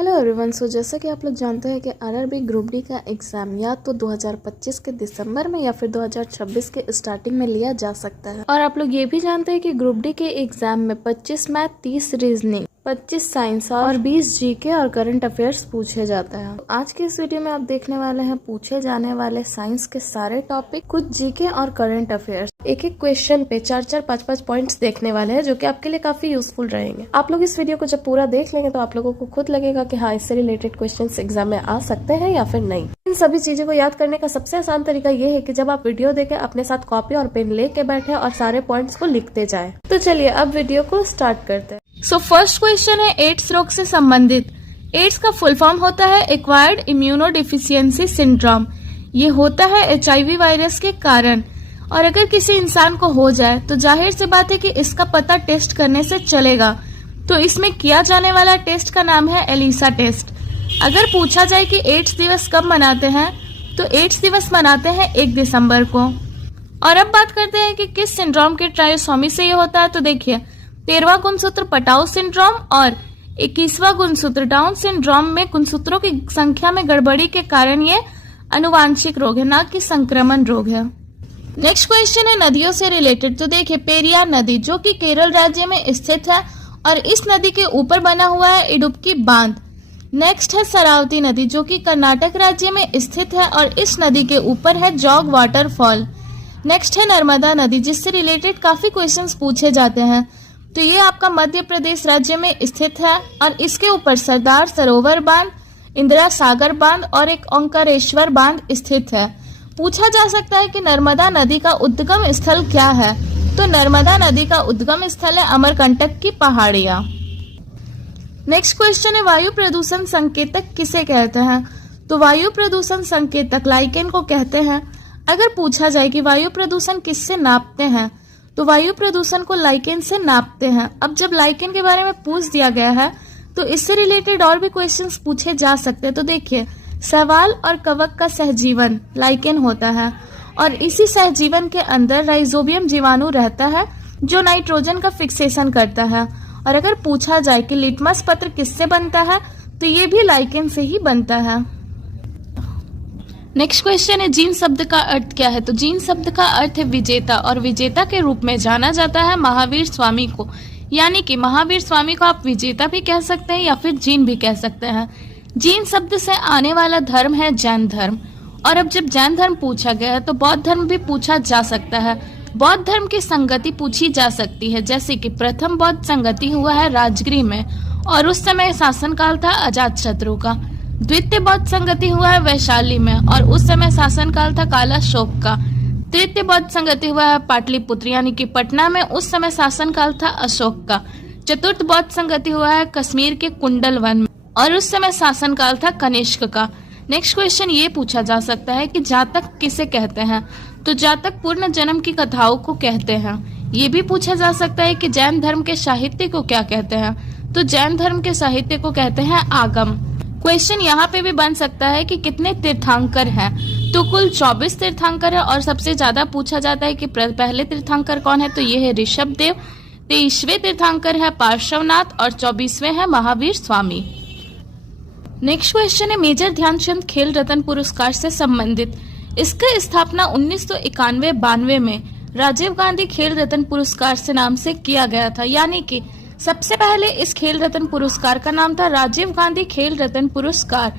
Hello everyone. सो जैसा कि आप लोग जानते हैं कि आरआरबी ग्रुप डी का एग्ज़ाम या तो 2025 के दिसंबर में या फिर 2026 के स्टार्टिंग में लिया जा सकता है। और आप लोग ये भी जानते हैं कि ग्रुप डी के एग्ज़ाम में 25 मैथ, 30 रीजनिंग, 25 साइंस और 20 जीके और करंट अफेयर्स पूछे जाते हैं। तो आज के इस वीडियो में आप देखने वाले हैं पूछे जाने वाले साइंस के सारे टॉपिक, कुछ जीके और करंट अफेयर्स। एक एक क्वेश्चन पे 4-4, 5-5 पॉइंट्स देखने वाले हैं जो कि आपके लिए काफी यूजफुल रहेंगे। आप लोग इस वीडियो को जब पूरा देख लेंगे तो आप लोगों को खुद लगेगा कि हाँ, इससे रिलेटेड क्वेश्चंस एग्जाम में आ सकते हैं या फिर नहीं। इन सभी चीजों को याद करने का सबसे आसान तरीका ये है कि जब आप वीडियो देखें अपने साथ कॉपी और पेन लेके बैठे और सारे पॉइंट्स को लिखते जाए। तो चलिए अब वीडियो को स्टार्ट करते हैं। सो फर्स्ट क्वेश्चन है एड्स रोग से संबंधित। एड्स का फुल फॉर्म होता है एक्वायर्ड इम्यूनोडेफिशिएंसी सिंड्रोम। ये होता है एचआईवी वायरस के कारण, और अगर किसी इंसान को हो जाए तो जाहिर सी बात है कि इसका पता टेस्ट करने से चलेगा। तो इसमें किया जाने वाला टेस्ट का नाम है एलिसा टेस्ट। अगर पूछा जाए कि एड्स दिवस कब मनाते हैं तो एड्स दिवस मनाते हैं 1 दिसंबर को। और अब बात करते हैं कि किस सिंड्रोम के ट्रायोसोमी से ये होता है। तो देखिए, 13वां गुणसूत्र पटाउ सिंड्रोम और 21वां गुणसूत्र डाउन सिंड्रोम में गुणसूत्रों की संख्या में गड़बड़ी के कारण ये आनुवांशिक रोग है, ना कि संक्रमण रोग है। नेक्स्ट क्वेश्चन है नदियों से रिलेटेड। तो देखिए, पेरियार नदी जो कि केरल राज्य में स्थित है और इस नदी के ऊपर बना हुआ है इडुक्की बांध। नेक्स्ट है शरावती नदी जो कि कर्नाटक राज्य में स्थित है और इस नदी के ऊपर है जॉग वाटरफॉल। नेक्स्ट है नर्मदा नदी जिससे रिलेटेड काफी क्वेश्चंस पूछे जाते हैं। तो ये आपका मध्य प्रदेश राज्य में स्थित है और इसके ऊपर सरदार सरोवर बांध, इंदिरा सागर बांध और एक ओंकारेश्वर बांध स्थित है। पूछा जा सकता है कि नर्मदा नदी का उद्गम स्थल क्या है। तो नर्मदा नदी का उद्गम स्थल है अमरकंटक की पहाड़ियां। नेक्स्ट क्वेश्चन है वायु प्रदूषण संकेतक किसे कहते हैं। तो वायु प्रदूषण संकेतक लाइकेन को कहते हैं। अगर पूछा जाए कि वायु प्रदूषण किससे नापते हैं तो वायु प्रदूषण को लाइकेन से नापते हैं। अब जब लाइकेन के बारे में पूछ दिया गया है तो इससे रिलेटेड और भी क्वेश्चंस पूछे जा सकते हैं। तो देखिए, शैवाल और कवक का सहजीवन लाइकेन होता है और इसी सहजीवन के अंदर राइजोबियम जीवाणु रहता है जो नाइट्रोजन का फिक्सेशन करता है। और अगर पूछा जाए कि लिटमस पत्र किससे बनता है तो ये भी लाइकेन से ही बनता है। नेक्स्ट क्वेश्चन है जीन शब्द का अर्थ क्या है। तो जीन शब्द का अर्थ है विजेता, और विजेता के रूप में जाना जाता है महावीर स्वामी को। यानी कि महावीर स्वामी को आप विजेता भी कह सकते हैं या फिर जीन भी कह सकते हैं। जीन शब्द से आने वाला धर्म है जैन धर्म। और अब जब जैन धर्म पूछा गया है तो बौद्ध धर्म भी पूछा जा सकता है। बौद्ध धर्म की संगति पूछी जा सकती है, जैसे कि प्रथम बौद्ध संगति हुआ है राजगृह में और उस समय शासनकाल था अजातशत्रु का। द्वितीय बौद्ध संगति हुआ है वैशाली में और उस समय शासनकाल था कालाशोक का। तृतीय बौद्ध संगति हुआ है पाटलिपुत्र यानी कि पटना में, उस समय शासनकाल था अशोक का। चतुर्थ बौद्ध संगति हुआ है कश्मीर के कुंडल वन में और उस समय शासनकाल था कनिष्क का। नेक्स्ट क्वेश्चन ये पूछा जा सकता है कि जातक किसे कहते हैं। तो जातक पूर्ण जन्म की कथाओं को कहते हैं। ये भी पूछा जा सकता है कि जैन धर्म के साहित्य को क्या कहते हैं। तो जैन धर्म के साहित्य को कहते हैं आगम। क्वेश्चन यहाँ पे भी बन सकता है कि कितने तीर्थंकर हैं। तो कुल 24 तीर्थंकर है और सबसे ज्यादा पूछा जाता है कि पहले तीर्थंकर कौन है। तो ये है ऋषभ देव, 23वें तीर्थंकर है पार्श्वनाथ और 24वें है महावीर स्वामी। नेक्स्ट क्वेश्चन है मेजर ध्यानचंद खेल रत्न पुरस्कार से संबंधित। इसका स्थापना 1991-92 में राजीव गांधी खेल रत्न पुरस्कार से नाम से किया गया था। यानी कि सबसे पहले इस खेल रत्न पुरस्कार का नाम था राजीव गांधी खेल रत्न पुरस्कार,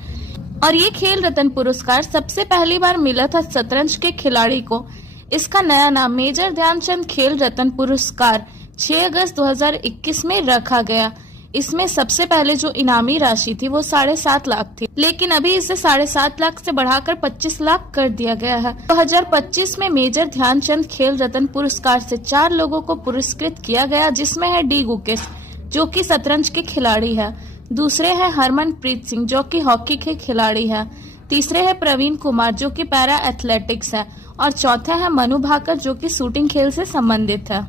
और ये खेल रत्न पुरस्कार सबसे पहली बार मिला था शतरंज के खिलाड़ी को। इसका नया नाम मेजर ध्यानचंद खेल रत्न पुरस्कार 6 अगस्त 2021 में रखा गया। इसमें सबसे पहले जो इनामी राशि थी वो 7.5 लाख थी, लेकिन अभी इसे 7.5 लाख से बढ़ाकर 25 लाख कर दिया गया है। 2025 में मेजर ध्यानचंद खेल रत्न पुरस्कार से 4 लोगों को पुरस्कृत किया गया, जिसमें है डी गुकेश जो कि शतरंज के खिलाड़ी है, दूसरे है हरमनप्रीत सिंह जो कि हॉकी के खिलाड़ी है, तीसरे है प्रवीण कुमार जो कि पैरा एथलेटिक्स है और चौथा है मनु भाकर जो कि शूटिंग खेल से संबंधित है।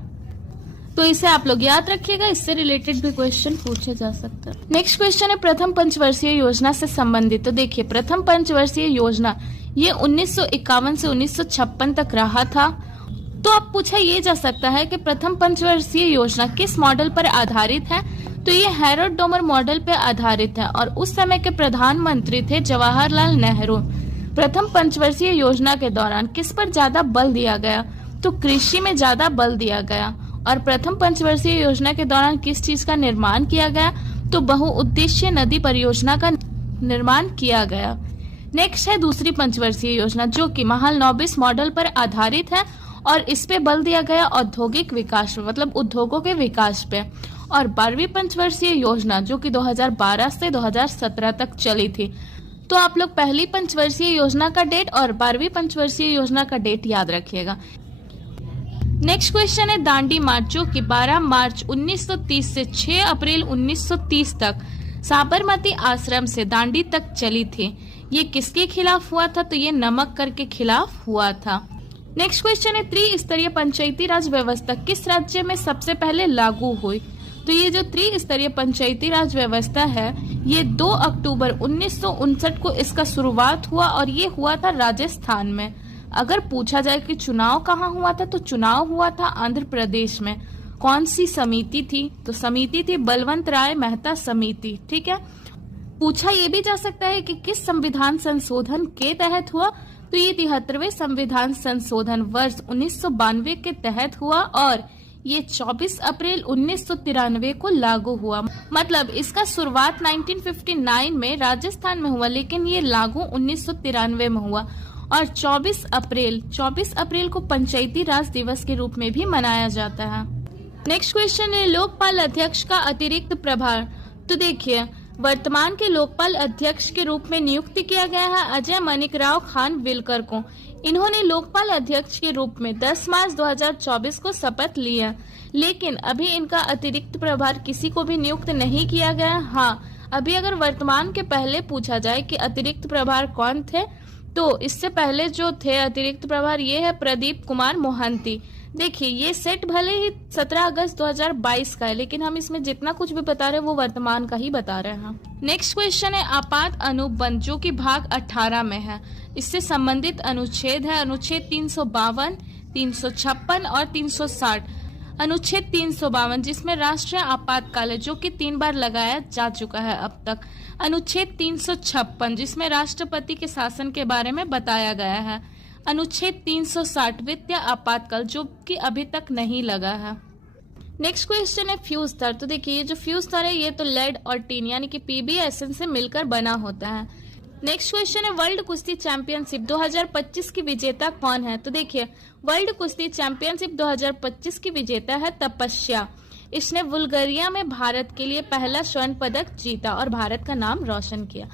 तो इसे आप लोग याद रखिएगा, इससे रिलेटेड भी क्वेश्चन पूछे जा सकते हैं। नेक्स्ट क्वेश्चन है प्रथम पंचवर्षीय योजना से संबंधित। तो देखिए, प्रथम पंचवर्षीय योजना ये 1951 से 1956 तक रहा था। तो अब पूछा ये जा सकता है कि प्रथम पंचवर्षीय योजना किस मॉडल पर आधारित है। तो ये हैरोल्ड डोमर मॉडल पे आधारित है और उस समय के प्रधानमंत्री थे जवाहरलाल नेहरू। प्रथम पंचवर्षीय योजना के दौरान किस पर ज्यादा बल दिया गया? तो कृषि में ज्यादा बल दिया गया। और प्रथम पंचवर्षीय योजना के दौरान किस चीज का निर्माण किया गया? तो बहुउद्देशीय नदी परियोजना का निर्माण किया गया। नेक्स्ट है दूसरी पंचवर्षीय योजना जो कि महालनोबिस मॉडल पर आधारित है और इस पे बल दिया गया औद्योगिक विकास पे, मतलब उद्योगों के विकास पे। और 12वीं पंचवर्षीय योजना जो कि 2012 से 2017 तक चली थी। तो आप लोग पहली पंचवर्षीय योजना का डेट और 12वीं पंचवर्षीय योजना का डेट याद रखिएगा। नेक्स्ट क्वेश्चन है दांडी मार्च जो कि 12 मार्च 1930 से 6 अप्रैल 1930 तक साबरमती आश्रम से दांडी तक चली थी। ये किसके खिलाफ हुआ था? तो ये नमक कर के खिलाफ हुआ था। नेक्स्ट क्वेश्चन है त्रिस्तरीय पंचायती राज व्यवस्था किस राज्य में सबसे पहले लागू हुई? तो ये जो त्रिस्तरीय पंचायती राज व्यवस्था है ये 2 अक्टूबर 1959 को इसका शुरुआत हुआ और ये हुआ था राजस्थान में। अगर पूछा जाए कि चुनाव कहाँ हुआ था तो चुनाव हुआ था आंध्र प्रदेश में। कौन सी समिति थी? तो समिति थी बलवंत राय मेहता समिति। ठीक है। पूछा ये भी जा सकता है कि किस संविधान संशोधन के तहत हुआ? तो ये 73वें संविधान संशोधन वर्ष 1992 के तहत हुआ और ये 24 अप्रैल 1993 को लागू हुआ। मतलब इसका शुरुआत 1959 में राजस्थान में हुआ लेकिन ये लागू 1993 में हुआ और 24 अप्रैल को पंचायती राज दिवस के रूप में भी मनाया जाता है। नेक्स्ट क्वेश्चन है लोकपाल अध्यक्ष का अतिरिक्त प्रभार। तो देखिए वर्तमान के लोकपाल अध्यक्ष के रूप में नियुक्त किया गया है अजय माणिकराव खानविलकर को। इन्होंने लोकपाल अध्यक्ष के रूप में 10 मार्च 2024 को शपथ लिया लेकिन अभी इनका अतिरिक्त प्रभार किसी को भी नियुक्त नहीं किया गया। हाँ, अभी अगर वर्तमान के पहले पूछा जाए कि अतिरिक्त प्रभार कौन थे तो इससे पहले जो थे अतिरिक्त प्रभार ये है प्रदीप कुमार मोहंती। देखिए ये सेट भले ही 17 अगस्त 2022 का है लेकिन हम इसमें जितना कुछ भी बता रहे हैं वो वर्तमान का ही बता रहे हैं। नेक्स्ट क्वेश्चन है आपात अनुबंध जो कि भाग 18 में है। इससे संबंधित अनुच्छेद है अनुच्छेद 352, 356 और 360। अनुच्छेद 352 जिसमें राष्ट्रीय आपातकाल है जो कि 3 बार लगाया जा चुका है अब तक। अनुच्छेद 356 जिसमें राष्ट्रपति के शासन के बारे में बताया गया है। अनुच्छेद 360 वित्तीय आपातकाल जो कि अभी तक नहीं लगा है। नेक्स्ट क्वेश्चन है फ्यूज तार। तो देखिए ये जो फ्यूज तार है ये तो लेड और टीन यानी कि पीबीएसएन से मिलकर बना होता है। नेक्स्ट क्वेश्चन है वर्ल्ड कुश्ती चैंपियनशिप 2025 की विजेता कौन है? तो देखिए वर्ल्ड कुश्ती चैंपियनशिप 2025 की विजेता है तपस्या। इसने बुल्गारिया में भारत के लिए पहला स्वर्ण पदक जीता और भारत का नाम रोशन किया।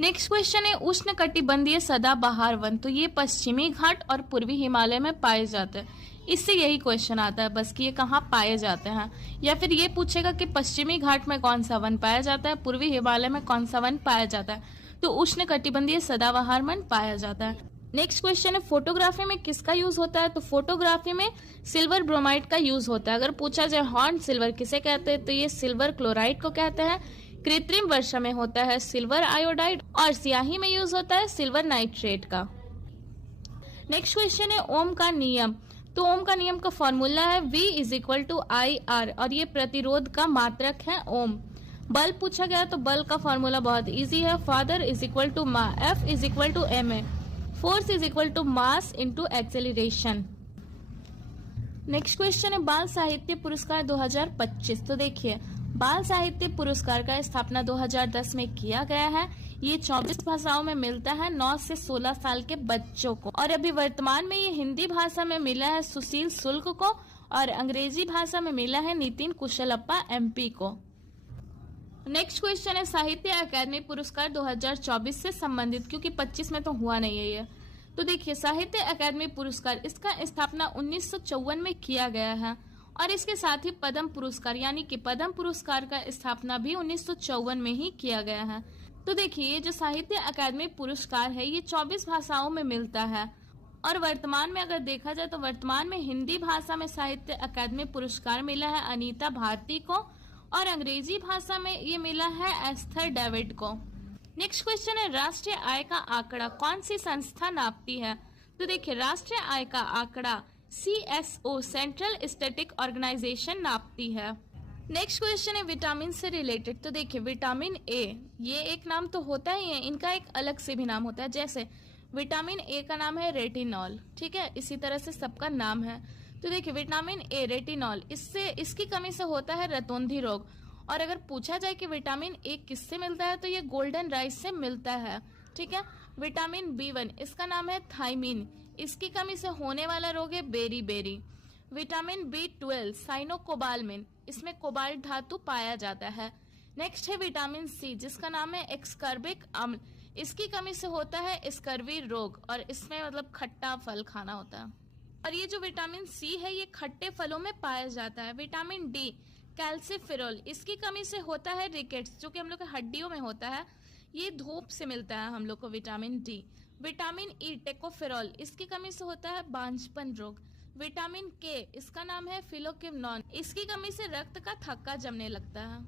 नेक्स्ट क्वेश्चन है उष्ण कटिबंधीय सदाबहार वन। तो ये पश्चिमी घाट और पूर्वी हिमालय में पाए जाते हैं। इससे यही क्वेश्चन आता है बस कि ये कहाँ पाए जाते हैं, या फिर ये पूछेगा कि पश्चिमी घाट में कौन सा वन पाया जाता है, पूर्वी हिमालय में कौन सा वन पाया जाता है। तो उष्ण कटिबंधीय सदाबहार वन पाया जाता है। नेक्स्ट क्वेश्चन है फोटोग्राफी में किसका यूज होता है? तो फोटोग्राफी में सिल्वर ब्रोमाइड का यूज होता है। अगर पूछा जाए हॉर्न सिल्वर किसे कहते हैं तो ये सिल्वर क्लोराइड को कहते हैं। कृत्रिम वर्षा में होता है सिल्वर आयोडाइड और स्याही में यूज होता है सिल्वर नाइट्रेट का। नेक्स्ट क्वेश्चन है ओम का नियम। तो ओम का नियम का फॉर्मूला है V = IR और ये प्रतिरोध का मात्रक है ओम। बल पूछा गया तो बल का फॉर्मूला बहुत इजी है फादर = मा, F = ma, फोर्स = मास × एक्सेलरेशन। नेक्स्ट क्वेश्चन है बाल साहित्य पुरस्कार 2025। तो देखिए बाल साहित्य पुरस्कार का स्थापना 2010 में किया गया है। ये 24 भाषाओं में मिलता है 9 से 16 साल के बच्चों को और अभी वर्तमान में ये हिंदी भाषा में मिला है सुशील शुक्ल को और अंग्रेजी भाषा में मिला है नितिन कुशलप्पा MP को। नेक्स्ट क्वेश्चन है साहित्य अकादमी पुरस्कार 2024 से संबंधित, क्योंकि 25 में तो हुआ नहीं है ये। तो देखिए साहित्य अकादमी पुरस्कार इसका स्थापना 1954 में किया गया है और इसके साथ ही पद्म पुरस्कार यानी कि पद्म पुरस्कार का स्थापना भी 1954 में ही किया गया है। तो देखिए ये जो साहित्य अकादमी पुरस्कार है ये 24 भाषाओं में मिलता है और वर्तमान में अगर देखा जाए तो वर्तमान में हिंदी भाषा में साहित्य अकादमी पुरस्कार मिला है अनीता भारती को और अंग्रेजी भाषा में ये मिला है एस्थर डेविड को। नेक्स्ट क्वेश्चन है राष्ट्रीय आय का आंकड़ा कौन सी संस्था नापती है? तो देखिए राष्ट्रीय आय का आंकड़ा CSO सेंट्रल स्टैटिक ऑर्गेनाइजेशन नापती है। नेक्स्ट क्वेश्चन है विटामिन से रिलेटेड। तो देखिए विटामिन ए, ये एक नाम तो होता ही है, इनका एक अलग से भी नाम होता है। जैसे विटामिन ए का नाम है रेटिनॉल, ठीक है, इसी तरह से सबका नाम है। तो देखिए विटामिन ए रेटिनॉल, इसकी कमी से होता है रतौंधी रोग। और अगर पूछा जाए कि विटामिन ए किससे मिलता है तो ये गोल्डन राइस से मिलता है, ठीक है। विटामिन B1, इसका नाम है थायमीन, इसकी कमी से होने वाला रोग है beriberi. Vitamin B12 cyanocobalamin, इसमें कोबाल्ट धातु पाया जाता है। नेक्स्ट है विटामिन सी, जिसका नाम है एक्सकर्बिक अम्ल, इसकी कमी से होता है स्कर्वी रोग, और इसमें मतलब खट्टा फल खाना होता है। और ये जो विटामिन सी है ये खट्टे फलों में पाया जाता है। विटामिन डी कैल्सिफेरॉल, इसकी कमी से होता है रिकेट्स, जो कि हम लोग के हड्डियों में होता है, ये धूप से मिलता है हम लोग को vitamin D. Vitamin E tocopherol, इसकी कमी से होता है बांझपन रोग। विटामिन के, इसका नाम है फिलोक्विनोन, इसकी कमी से रक्त का थक्का जमने लगता है।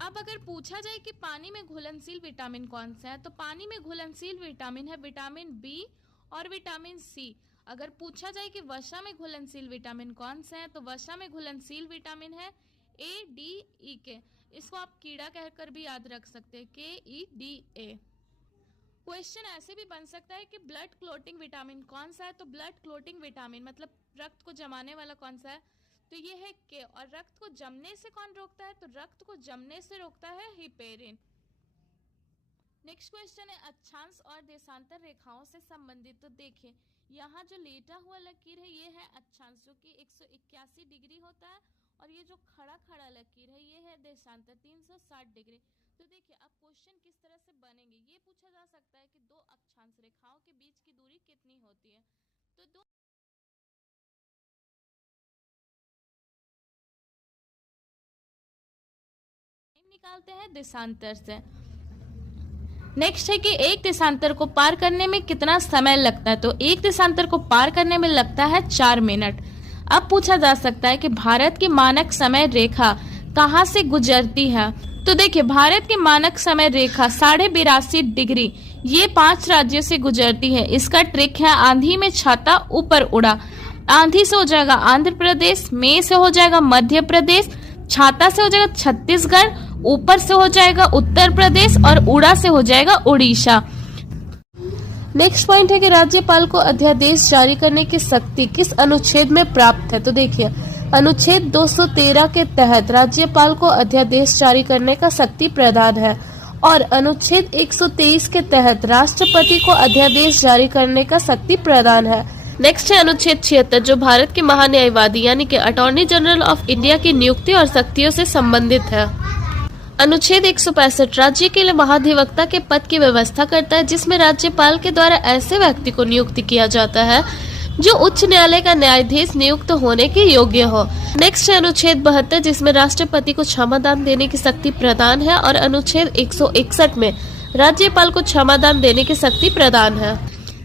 अब अगर पूछा जाए कि पानी में घुलनशील विटामिन कौन सा है, तो पानी में घुलनशील विटामिन है विटामिन बी और विटामिन सी। अगर पूछा जाए कि वसा में घुलनशील विटामिन कौन सा है, तो वसा में घुलनशील विटामिन है ADE, इसको आप कीड़ा कहकर भी याद रख सकते हैं, KEDA। क्वेश्चन ऐसे भी बन सकता है कि ब्लड क्लोटिंग विटामिन कौन सा है, तो ब्लड क्लोटिंग विटामिन मतलब रक्त को जमाने वाला कौन सा है, तो ये है के। और रक्त को जमने से कौन रोकता है, तो रक्त को जमने से रोकता है हिपेरिन। नेक्स्ट क्वेश्चन है अक्षांश और देशांतर रेखाओं से संबंधित। तो देखिए यहाँ जो लेटा हुआ लकीर है ये है अक्षांश, जो कि 181 डिग्री होता है, और ये जो खड़ा खड़ा लकीर है ये है देशांतर 360 डिग्री। तो देखिए अब क्वेश्चन किस तरह से बनेंगे, ये पूछा जा सकता है कि दो अक्षांश रेखाओं के बीच की दूरी कितनी होती है। तो दो निकालते हैं देशांतर से। नेक्स्ट है कि एक देशांतर को पार करने में कितना समय लगता है, तो एक देशांतर को पार करने में लगता है 4 मिनट। अब पूछा जा सकता है कि भारत की मानक समय रेखा कहाँ से गुजरती है। तो देखिए भारत की मानक समय रेखा 82.5 डिग्री ये 5 राज्यों से गुजरती है। इसका ट्रिक है आंधी में छाता ऊपर उड़ा। आंधी से हो जाएगा आंध्र प्रदेश, में से हो जाएगा मध्य प्रदेश, छाता से हो जाएगा छत्तीसगढ़, ऊपर से हो जाएगा उत्तर प्रदेश, और उड़ा से हो जाएगा उड़ीसा। नेक्स्ट पॉइंट है कि राज्यपाल को अध्यादेश जारी करने की शक्ति किस अनुच्छेद में प्राप्त है। तो देखिए अनुच्छेद 213 के तहत राज्यपाल को अध्यादेश जारी करने का शक्ति प्रदान है, और अनुच्छेद 123 के तहत राष्ट्रपति को अध्यादेश जारी करने का शक्ति प्रदान है। नेक्स्ट है अनुच्छेद 76, जो भारत के महान्यायवादी यानी कि अटॉर्नी जनरल ऑफ इंडिया की नियुक्ति और शक्तियों से संबंधित है। अनुच्छेद 165 राज्य के लिए महाधिवक्ता के पद की व्यवस्था करता है, जिसमें राज्यपाल के द्वारा ऐसे व्यक्ति को नियुक्त किया जाता है जो उच्च न्यायालय का न्यायाधीश नियुक्त होने के योग्य हो। नेक्स्ट है अनुच्छेद 72, जिसमें राष्ट्रपति को क्षमादान देने की शक्ति प्रदान है, और अनुच्छेद 161 में राज्यपाल को क्षमादान देने की शक्ति प्रदान है।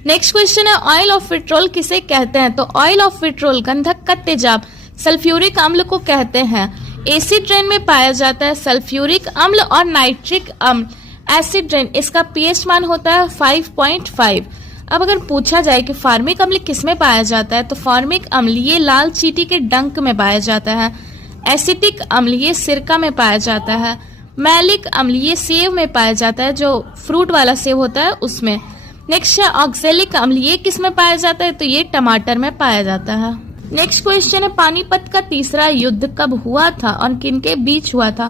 नेक्स्ट क्वेश्चन है ऑयल ऑफ विट्रोल किसे कहते हैं। तो ऑयल ऑफ विट्रोल गंधक का तेजाब सल्फ्यूरिक अम्ल को कहते हैं। एसिड रेन में पाया जाता है सल्फ्यूरिक अम्ल और नाइट्रिक अम्ल। एसिड रेन इसका पीएच मान होता है 5.5। अब अगर पूछा जाए कि फार्मिक अम्ल किसमें पाया जाता है, तो फार्मिक अम्ल ये लाल चींटी के डंक में पाया जाता है। एसिटिक अम्ल ये सिरका में पाया जाता है। मैलिक अम्ल ये सेव में पाया जाता है, जो फ्रूट वाला सेव होता है उसमें। नेक्स्ट है ऑक्सैलिक अम्ल, ये किस में पाया जाता है, तो ये टमाटर में पाया जाता है। नेक्स्ट क्वेश्चन है पानीपत का तीसरा युद्ध कब हुआ था और किनके बीच हुआ था।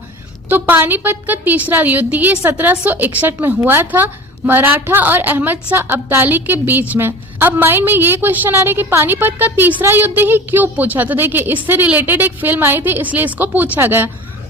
तो पानीपत का तीसरा युद्ध ये 1761 में हुआ था, मराठा और अहमद शाह अब्दाली के बीच में। अब माइंड में ये क्वेश्चन आ रहा है कि पानीपत का तीसरा युद्ध ही क्यों पूछा। तो देखिए इससे रिलेटेड एक फिल्म आई थी इसलिए इसको पूछा गया।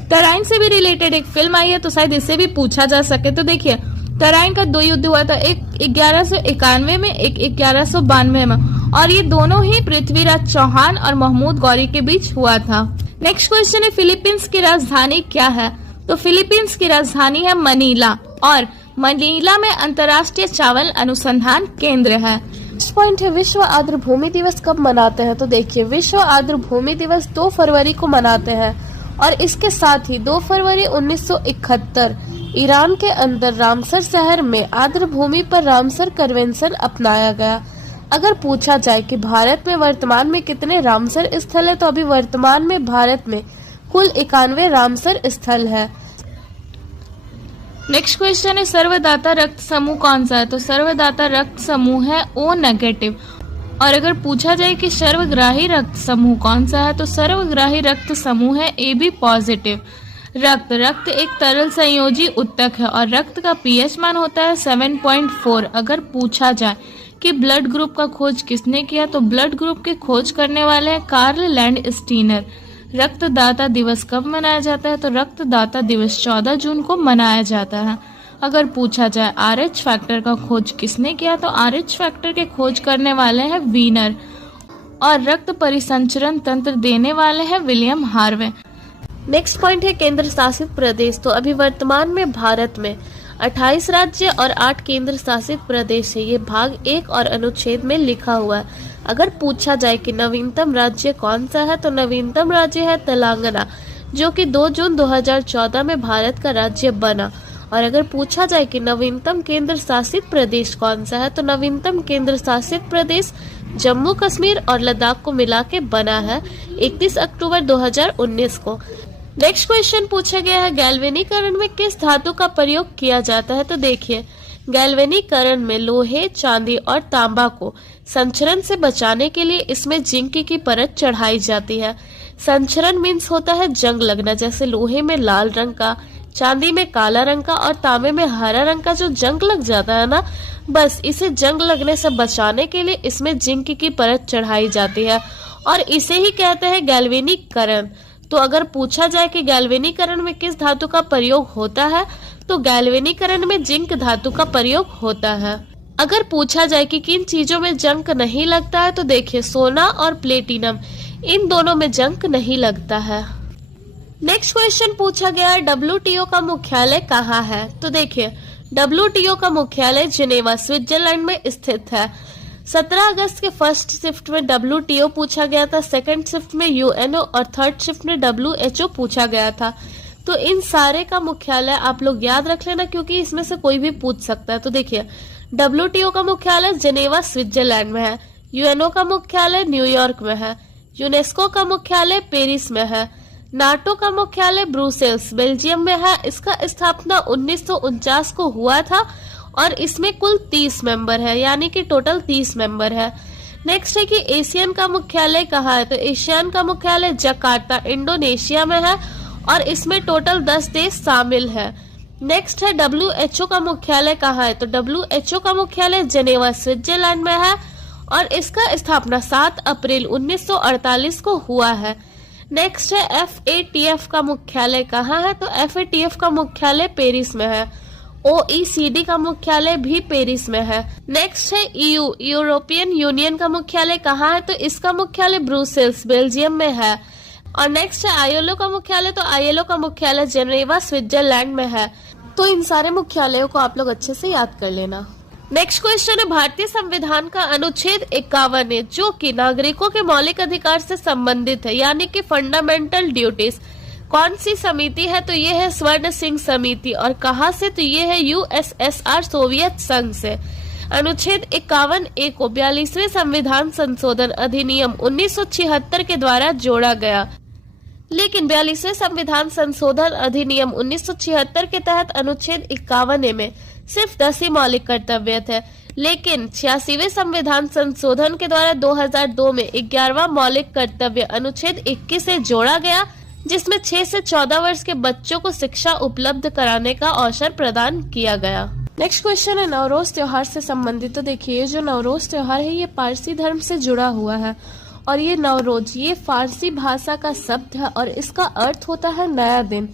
तराइन से भी रिलेटेड एक फिल्म आई है तो शायद इससे भी पूछा जा सके। तो देखिए तराइन का 2 युद्ध हुआ था, एक 1191 में, एक 1192 में, और ये दोनों ही पृथ्वीराज चौहान और महमूद गौरी के बीच हुआ था। नेक्स्ट क्वेश्चन है फिलीपींस की राजधानी क्या है। तो फिलीपींस की राजधानी है मनीला, और मनीला में अंतर्राष्ट्रीय चावल अनुसंधान केंद्र है। नेक्स्ट पॉइंट है विश्व आर्द्र भूमि दिवस कब मनाते हैं। तो देखिए विश्व आर्द्र भूमि दिवस 2 फरवरी को मनाते हैं, और इसके साथ ही 2 फरवरी 1971 ईरान के अंदर रामसर शहर में आर्द्र भूमि पर रामसर कन्वेंशन अपनाया गया। अगर पूछा जाए कि भारत में वर्तमान में कितने रामसर स्थल है, तो अभी वर्तमान में भारत में कुल 91 रामसर स्थल है। नेक्स्ट क्वेश्चन है सर्वदाता रक्त समूह कौन सा है? तो सर्वदाता रक्त समूह है O नेगेटिव। और अगर पूछा जाए कि सर्वग्राही रक्त समूह कौन सा है, तो सर्वग्राही रक्त समूह है AB पॉजिटिव। रक्त एक तरल संयोजी उत्तक है और रक्त का पीएच मान होता है 7.4। अगर पूछा जाए कि ब्लड ग्रुप का खोज किसने किया, तो ब्लड ग्रुप के खोज करने वाले हैं कार्ल लैंडस्टीनर। रक्तदाता दिवस कब मनाया जाता है? तो रक्तदाता दिवस 14 जून को मनाया जाता है। अगर पूछा जाए RH फैक्टर का खोज किसने किया, तो RH फैक्टर के खोज करने वाले हैं वीनर। और रक्त परिसंचरण तंत्र देने वाले हैं विलियम हार्वे। नेक्स्ट पॉइंट है केंद्र शासित प्रदेश। तो अभी वर्तमान में भारत में 28 राज्य और 8 केंद्र शासित प्रदेश है। ये भाग 1 और अनुच्छेद में लिखा हुआ है। अगर पूछा जाए कि नवीनतम राज्य कौन सा है, तो नवीनतम राज्य है तेलंगाना, जो कि 2 जून 2014 में भारत का राज्य बना। और अगर पूछा जाए कि नवीनतम केंद्र शासित प्रदेश कौन सा है, तो नवीनतम केंद्र शासित प्रदेश जम्मू कश्मीर और लद्दाख को मिला के बना है 31 अक्टूबर 2019 को। नेक्स्ट क्वेश्चन पूछा गया है गैल्वेनीकरण में किस धातु का प्रयोग किया जाता है? तो देखिए, गैल्वेनीकरण में लोहे, चांदी और तांबा को संचरण से बचाने के लिए इसमें जिंक की परत चढ़ाई जाती है। संचरण मीन्स होता है जंग लगना, जैसे लोहे में लाल रंग का, चांदी में काला रंग का और तांबे में हरा रंग का जो जंग लग जाता है ना, बस इसे जंग लगने से बचाने के लिए इसमें जिंक की परत चढ़ाई जाती है और इसे ही कहते हैं गैल्वेनीकरण। तो अगर पूछा जाए कि गैल्वेनीकरण में किस धातु का प्रयोग होता है, तो गैल्वेनीकरण में जिंक धातु का प्रयोग होता है। अगर पूछा जाए कि किन चीजों में जंग नहीं लगता है, तो देखिए सोना और प्लेटिनम, इन दोनों में जंग नहीं लगता है। नेक्स्ट क्वेश्चन पूछा गया है WTO का मुख्यालय कहाँ है? तो देखिए, WTO का मुख्यालय जिनेवा स्विट्जरलैंड में स्थित है। 17 अगस्त के फर्स्ट शिफ्ट में WTO पूछा गया था, सेकंड शिफ्ट में UNO और थर्ड शिफ्ट में WHO पूछा गया था। तो इन सारे का मुख्यालय आप लोग याद रख लेना, क्योंकि इसमें से कोई भी पूछ सकता है। तो देखिए, WTO का मुख्यालय जिनेवा स्विट्जरलैंड में है, UNO का मुख्यालय न्यूयॉर्क में है, यूनेस्को का मुख्यालय पेरिस में है, नाटो का मुख्यालय ब्रुसेल्स बेल्जियम में है। इसका स्थापना 1949 को हुआ था और इसमें कुल 30 मेंबर है, यानी कि टोटल 30 मेंबर है। नेक्स्ट है कि एशियन का मुख्यालय कहाँ है? तो एशियन का मुख्यालय जकार्ता इंडोनेशिया में है और इसमें टोटल 10 देश शामिल है। नेक्स्ट है WHO का मुख्यालय कहाँ है? तो WHO का मुख्यालय जेनेवा स्विट्जरलैंड में है और इसका स्थापना 7 अप्रैल 1948 को हुआ है। नेक्स्ट है FATF का मुख्यालय कहाँ है? तो FATF का मुख्यालय पेरिस में है। OECD का मुख्यालय भी पेरिस में है। नेक्स्ट है EU यूरोपियन यूनियन का मुख्यालय कहाँ है? तो इसका मुख्यालय ब्रुसेल्स बेल्जियम में है। और नेक्स्ट है ILO का मुख्यालय, तो ILO का मुख्यालय जेनेवा स्विट्जरलैंड में है। तो इन सारे मुख्यालयों को आप लोग अच्छे से याद कर लेना। नेक्स्ट क्वेश्चन है भारतीय संविधान का अनुच्छेद 51 है, जो कि नागरिकों के मौलिक अधिकार से संबंधित है, यानी कि फंडामेंटल ड्यूटीज। कौन सी समिति है? तो ये है स्वर्ण सिंह समिति। और कहाँ से? तो ये है USSR सोवियत संघ से। अनुच्छेद 51A को 42वें संविधान संशोधन अधिनियम 1976 के द्वारा जोड़ा गया, लेकिन 42वें संविधान संशोधन अधिनियम 1976 के तहत अनुच्छेद 51A में सिर्फ 10 ही मौलिक कर्तव्य थे, लेकिन 86वें संविधान संशोधन के द्वारा 2002 में 11वां मौलिक कर्तव्य अनुच्छेद 21 से जोड़ा गया, जिसमें 6 से 14 वर्ष के बच्चों को शिक्षा उपलब्ध कराने का अवसर प्रदान किया गया। नेक्स्ट क्वेश्चन है नवरोज त्योहार से संबंधित। तो देखिए, जो नवरोज त्योहार है ये पारसी धर्म से जुड़ा हुआ है और ये नवरोज ये फारसी भाषा का शब्द है और इसका अर्थ होता है नया दिन।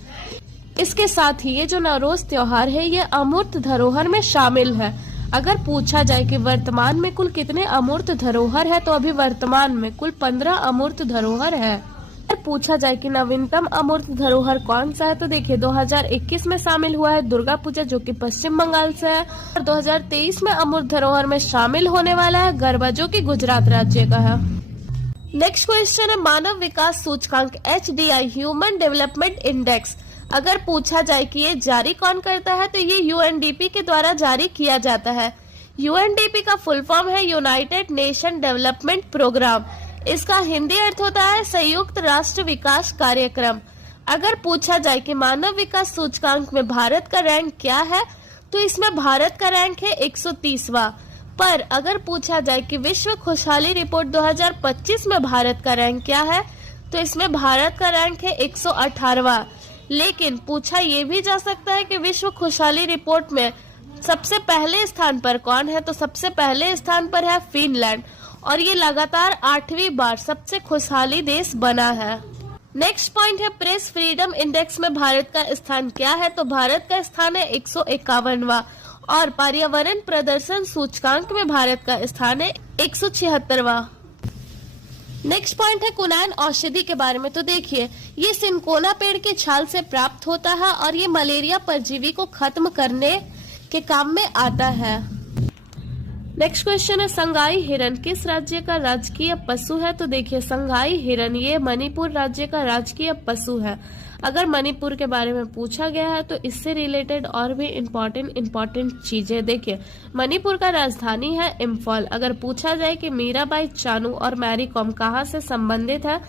इसके साथ ही ये जो नवरोज त्योहार है ये अमूर्त धरोहर में शामिल है। अगर पूछा जाए कि वर्तमान में कुल कितने अमूर्त धरोहर है, तो अभी वर्तमान में कुल 15 अमूर्त धरोहर है। अगर पूछा जाए कि नवीनतम अमूर्त धरोहर कौन सा है, तो देखिए 2021 में शामिल हुआ है दुर्गा पूजा, जो कि पश्चिम बंगाल से है, और 2023 में अमूर्त धरोहर में शामिल होने वाला है गरबा, जो कि गुजरात राज्य का है। नेक्स्ट क्वेश्चन है मानव विकास सूचकांक HDI ह्यूमन डेवलपमेंट इंडेक्स। अगर पूछा जाए कि ये जारी कौन करता है, तो ये UNDP के द्वारा जारी किया जाता है। UNDP का फुल फॉर्म है यूनाइटेड नेशन डेवलपमेंट प्रोग्राम। इसका हिंदी अर्थ होता है संयुक्त राष्ट्र विकास कार्यक्रम। अगर पूछा जाए कि मानव विकास सूचकांक में भारत का रैंक क्या है, तो इसमें भारत का रैंक है 130वां। पर अगर पूछा जाए कि विश्व खुशहाली रिपोर्ट 2025 में भारत का रैंक क्या है, तो इसमें भारत का रैंक है 118वां। लेकिन पूछा यह भी जा सकता है कि विश्व खुशहाली रिपोर्ट में सबसे पहले स्थान पर कौन है, तो सबसे पहले स्थान पर है फिनलैंड, और ये लगातार 8वीं बार सबसे खुशहाली देश बना है। नेक्स्ट पॉइंट है प्रेस फ्रीडम इंडेक्स में भारत का स्थान क्या है, तो भारत का स्थान है 151वां, और पर्यावरण प्रदर्शन सूचकांक में भारत का स्थान है 176वां। नेक्स्ट पॉइंट है कुनैन औषधि के बारे में। तो देखिए, ये सिनकोना पेड़ की छाल से प्राप्त होता है और ये मलेरिया परजीवी को खत्म करने के काम में आता है। नेक्स्ट क्वेश्चन है संगाई हिरन किस राज्य का राजकीय पशु है, तो देखिए संगाई हिरन ये मणिपुर राज्य का राजकीय पशु है। अगर मणिपुर के बारे में पूछा गया है तो इससे रिलेटेड और भी इम्पोर्टेंट चीजें देखिए। मणिपुर का राजधानी है इम्फाल। अगर पूछा जाए कि मीराबाई चानू और मैरी कॉम कहाँ से संबंधित है,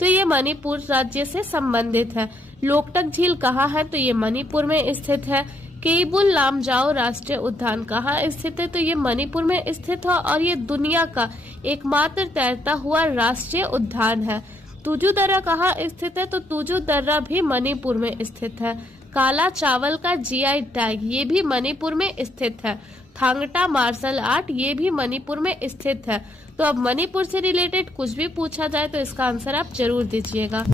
तो ये मणिपुर राज्य से संबंधित है। लोकटक झील कहाँ है, तो ये मणिपुर में स्थित है। केबुल लामजाओ राष्ट्रीय उद्यान कहाँ स्थित है, तो ये मणिपुर में स्थित है और ये दुनिया का एकमात्र तैरता हुआ राष्ट्रीय उद्यान है। तुजू दर्रा कहाँ स्थित है, तो तुजू दर्रा भी मणिपुर में स्थित है। काला चावल का जीआई टैग ये भी मणिपुर में स्थित है। थांगटा मार्शल आर्ट ये भी मणिपुर में स्थित है। तो अब मणिपुर से रिलेटेड कुछ भी पूछा जाए तो इसका आंसर आप जरूर दीजिएगा।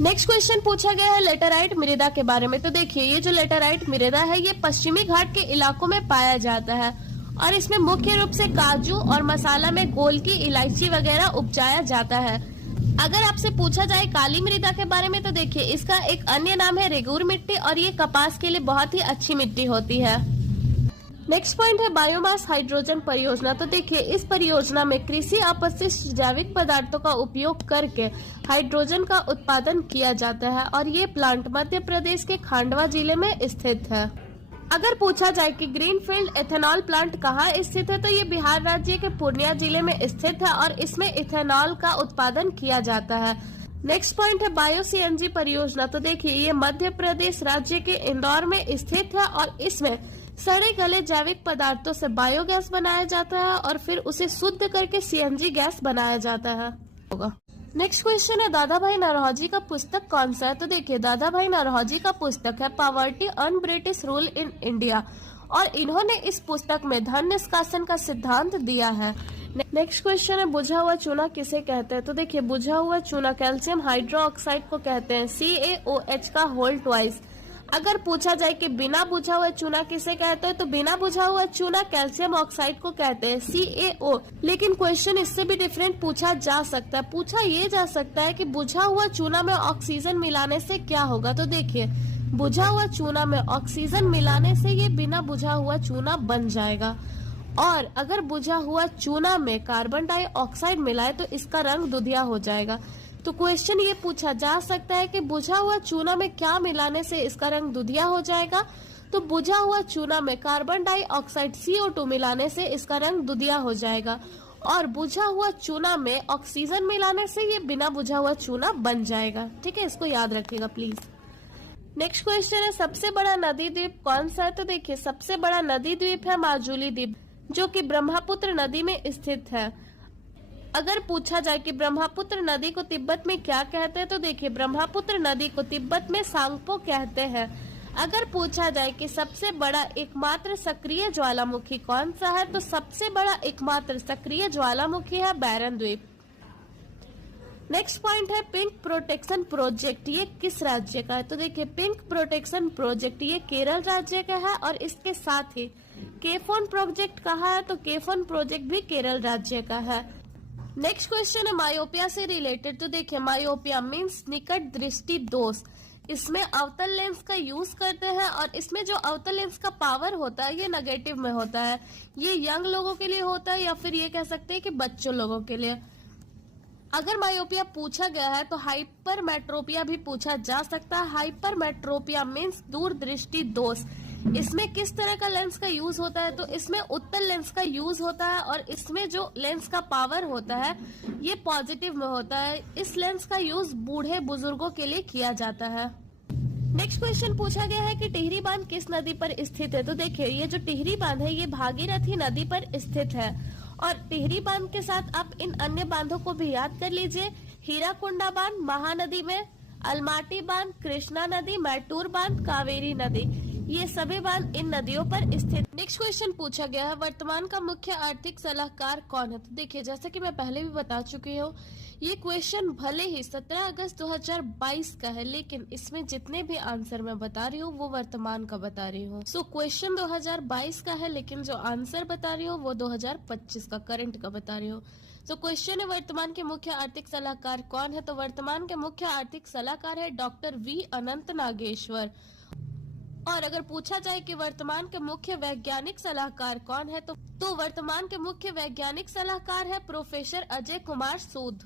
नेक्स्ट क्वेश्चन पूछा गया है लेटराइट मृदा के बारे में। तो देखिए, ये जो लेटराइट मृदा है ये पश्चिमी घाट के इलाकों में पाया जाता है और इसमें मुख्य रूप से काजू और मसाला में गोलकी, इलायची वगैरह उपजाया जाता है। अगर आपसे पूछा जाए काली मृदा के बारे में, तो देखिए इसका एक अन्य नाम है रेगूर मिट्टी और ये कपास के लिए बहुत ही अच्छी मिट्टी होती है। नेक्स्ट पॉइंट है बायोमास हाइड्रोजन परियोजना। तो देखिए, इस परियोजना में कृषि अपशिष्ट जैविक पदार्थों का उपयोग करके हाइड्रोजन का उत्पादन किया जाता है और ये प्लांट मध्य प्रदेश के खांडवा जिले में स्थित है। अगर पूछा जाए कि ग्रीनफील्ड एथेनॉल प्लांट कहाँ स्थित है, तो ये बिहार राज्य के पूर्णिया जिले में स्थित है और इसमें इथेनॉल का उत्पादन किया जाता है। नेक्स्ट पॉइंट है बायो सीएनजी परियोजना। तो देखिए, ये मध्य प्रदेश राज्य के इंदौर में स्थित है और इसमें सड़े गले जैविक पदार्थों से बायोगैस बनाया जाता है और फिर उसे शुद्ध करके सीएनजी गैस बनाया जाता है। नेक्स्ट क्वेश्चन है दादा भाई नौरोजी का पुस्तक कौन सा है, तो देखिए दादा भाई नौरोजी का पुस्तक है poverty un British rule in India और इन्होंने इस पुस्तक में धन निष्कासन का सिद्धांत दिया है। नेक्स्ट क्वेश्चन है बुझा हुआ चूना किसे कहते हैं, तो देखिए बुझा हुआ चूना कैल्शियम हाइड्रोक्साइड को कहते हैं, CaOH का होल ट्वाइस। अगर पूछा जाए कि बिना बुझा हुआ चूना किसे कहते हैं, तो बिना बुझा हुआ चूना कैल्शियम ऑक्साइड को कहते हैं, CaO। लेकिन क्वेश्चन इससे भी डिफरेंट पूछा जा सकता है। पूछा ये जा सकता है कि बुझा हुआ चूना में ऑक्सीजन मिलाने से क्या होगा, तो देखिए बुझा हुआ चूना में ऑक्सीजन मिलाने से ये बिना बुझा हुआ चूना बन जाएगा और अगर बुझा हुआ चूना में कार्बन डाइऑक्साइड मिलाए तो इसका रंग दुधिया हो जाएगा। तो क्वेश्चन ये पूछा जा सकता है कि बुझा हुआ चूना में क्या मिलाने से इसका रंग दुधिया हो जाएगा, तो बुझा हुआ चूना में कार्बन डाइऑक्साइड CO2 मिलाने से इसका रंग दुधिया हो जाएगा और बुझा हुआ चूना में ऑक्सीजन मिलाने से ये बिना बुझा हुआ चूना बन जाएगा। ठीक है, इसको याद रखिएगा प्लीज। नेक्स्ट क्वेश्चन है सबसे बड़ा नदी द्वीप कौन सा है, तो देखिए सबसे बड़ा नदी द्वीप है माजुली द्वीप जो कि ब्रह्मपुत्र नदी में स्थित है। अगर पूछा जाए कि ब्रह्मपुत्र नदी को तिब्बत में क्या कहते हैं, तो देखिए ब्रह्मपुत्र नदी को तिब्बत में सांगपो कहते हैं। अगर पूछा जाए कि सबसे बड़ा एकमात्र सक्रिय ज्वालामुखी कौन सा है, तो सबसे बड़ा एकमात्र सक्रिय ज्वालामुखी है बैरन द्वीप। नेक्स्ट पॉइंट है पिंक प्रोटेक्शन प्रोजेक्ट, ये किस राज्य का है, तो देखिए पिंक प्रोटेक्शन प्रोजेक्ट ये केरल राज्य का है और इसके साथ ही केफोन प्रोजेक्ट कहाँ है, तो केफोन प्रोजेक्ट भी केरल राज्य का है। नेक्स्ट क्वेश्चन है मायोपिया से रिलेटेड, तो देखिए मायोपिया मीन्स निकट दृष्टि दोष। इसमें अवतल लेंस का यूज करते हैं और इसमें जो अवतल लेंस का पावर होता है ये नेगेटिव में होता है। ये यंग लोगों के लिए होता है या फिर ये कह सकते हैं कि बच्चों लोगों के लिए। अगर मायोपिया पूछा गया है तो हाइपरमेट्रोपिया भी पूछा जा सकता है। हाइपरमेट्रोपिया मीन्स दूरदृष्टि दोष। इसमें किस तरह का लेंस का यूज होता है, तो इसमें उत्तल लेंस का यूज होता है और इसमें जो लेंस का पावर होता है ये पॉजिटिव में होता है। इस लेंस का यूज बूढ़े बुजुर्गों के लिए किया जाता है। नेक्स्ट क्वेश्चन पूछा गया है कि टिहरी बांध किस नदी पर स्थित है। तो देखिए, ये जो टिहरी बांध है ये भागीरथी नदी पर स्थित है। और टिहरी बांध के साथ आप इन अन्य बांधों को भी याद कर लीजिए। हीराकुंडा बांध महानदी में, अलमाटी बांध कृष्णा नदी, मैटूर बांध कावेरी नदी, ये सभी बांध इन नदियों पर स्थित। नेक्स्ट क्वेश्चन पूछा गया है वर्तमान का मुख्य आर्थिक सलाहकार कौन है। तो देखिए, जैसे कि मैं पहले भी बता चुकी हूँ, ये क्वेश्चन भले ही 17 अगस्त 2022 का है, लेकिन इसमें जितने भी आंसर मैं बता रही हूँ वो वर्तमान का बता रही हूँ। सो क्वेश्चन 2022 का है, लेकिन जो आंसर बता रही हूँ वो 2025 का करंट का बता रही हूँ। तो क्वेश्चन है वर्तमान के मुख्य आर्थिक सलाहकार कौन है। तो वर्तमान के मुख्य आर्थिक सलाहकार है डॉक्टर वी अनंत नागेश्वर। और अगर पूछा जाए कि वर्तमान के मुख्य वैज्ञानिक सलाहकार कौन है, तो वर्तमान के मुख्य वैज्ञानिक सलाहकार है प्रोफेसर अजय कुमार सूद।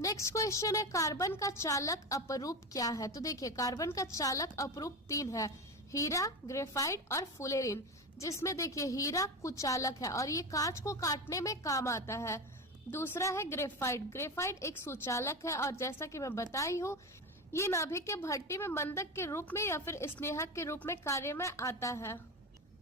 नेक्स्ट क्वेश्चन है कार्बन का चालक अपरूप क्या है। तो देखिए, कार्बन का चालक अपरूप 3 है, हीरा, ग्रेफाइट और फुलेरिन, जिसमें देखिए हीरा कुचालक है और ये कांच को काटने में काम आता है। दूसरा है ग्रेफाइट। ग्रेफाइट एक सुचालक है और जैसा कि मैं बताई हूँ, ये नाभिक के भट्टी में मंदक के रूप में या फिर स्नेहक के रूप में कार्य में आता है।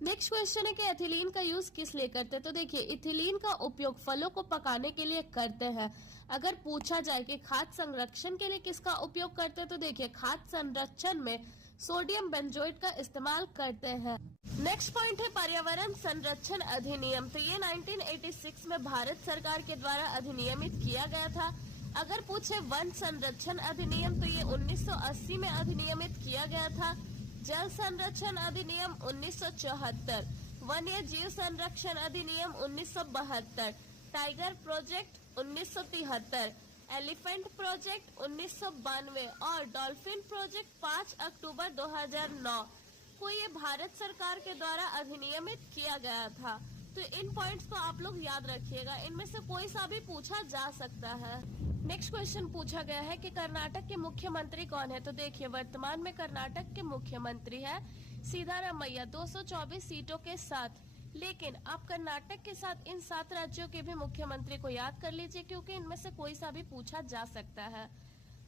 नेक्स्ट क्वेश्चन है कि एथिलीन का यूज किस लिए करते हैं। तो देखिए, इथिलीन का उपयोग फलों को पकाने के लिए करते हैं। अगर पूछा जाए कि खाद्य संरक्षण के लिए किसका उपयोग करते हैं, तो देखिए खाद्य संरक्षण में सोडियम बेंजोएट का इस्तेमाल करते हैं। नेक्स्ट पॉइंट है पर्यावरण संरक्षण अधिनियम। तो ये 1986 में भारत सरकार के द्वारा अधिनियमित किया गया था। अगर पूछे वन संरक्षण अधिनियम, तो ये 1980 में अधिनियमित किया गया था। जल संरक्षण अधिनियम 1974, वन्य जीव संरक्षण अधिनियम 1972, टाइगर प्रोजेक्ट 1973, एलिफेंट प्रोजेक्ट 1992 और डॉल्फिन प्रोजेक्ट 5 अक्टूबर 2009 को ये भारत सरकार के द्वारा अधिनियमित किया गया था। तो इन पॉइंट्स को आप लोग याद रखिएगा, इनमें से कोई सा भी पूछा जा सकता है। नेक्स्ट क्वेश्चन पूछा गया है कि कर्नाटक के मुख्यमंत्री कौन है। तो देखिए, वर्तमान में कर्नाटक के मुख्यमंत्री है सिद्धारमैया 224 सीटों के साथ। लेकिन आप कर्नाटक के साथ इन 7 राज्यों के भी मुख्यमंत्री को याद कर लीजिए, क्योंकि इनमें से कोई सा भी पूछा जा सकता है।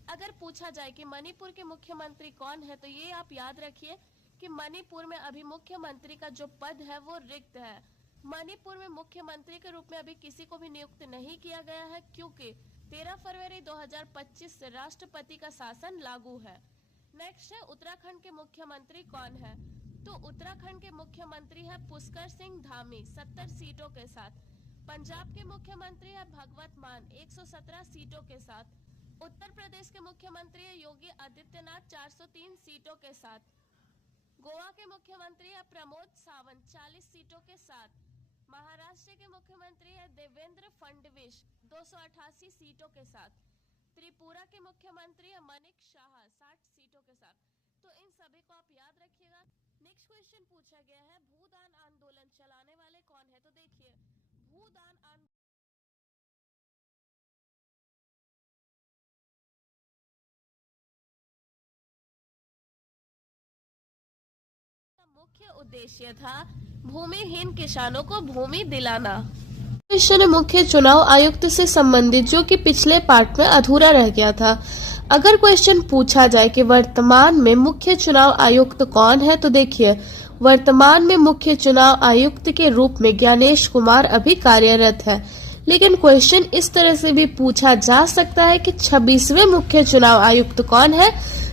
अगर पूछा जाए कि मणिपुर के मुख्यमंत्री कौन है, तो ये आप याद रखिए कि मणिपुर में अभी मुख्यमंत्री का जो पद है वो रिक्त है। मणिपुर में मुख्यमंत्री के रूप में अभी किसी को भी नियुक्त नहीं किया गया है, क्योंकि 13 फरवरी 2025 से राष्ट्रपति का शासन लागू है। नेक्स्ट है उत्तराखंड के मुख्यमंत्री कौन है। तो उत्तराखंड के मुख्यमंत्री है पुष्कर सिंह धामी 70 सीटों के साथ। पंजाब के मुख्यमंत्री है भगवत मान 117 सीटों के साथ। उत्तर प्रदेश के मुख्यमंत्री है योगी आदित्यनाथ 403 सीटों के साथ। गोवा के मुख्यमंत्री है प्रमोद सावंत 40 सीटों के साथ। महाराष्ट्र के मुख्यमंत्री है देवेंद्र फडणवीस 288 सीटों के साथ। त्रिपुरा के मुख्यमंत्री है मनिक शाह 60 सीटों के साथ। तो इन सभी को आप याद रखिएगा। नेक्स्ट क्वेश्चन पूछा गया है भूदान आंदोलन चलाने वाले कौन है। तो देखिए, भूदान आंदोलन मुख्य उद्देश्य था भूमिहीन किसानों को भूमि दिलाना। क्वेश्चन है मुख्य चुनाव आयुक्त से संबंधित, जो कि पिछले पार्ट में अधूरा रह गया था। अगर क्वेश्चन पूछा जाए कि वर्तमान में मुख्य चुनाव आयुक्त कौन है, तो देखिए वर्तमान में मुख्य चुनाव आयुक्त के रूप में ज्ञानेश कुमार अभी कार्यरत है। लेकिन क्वेश्चन इस तरह से भी पूछा जा सकता है कि 26वें मुख्य चुनाव आयुक्त कौन है,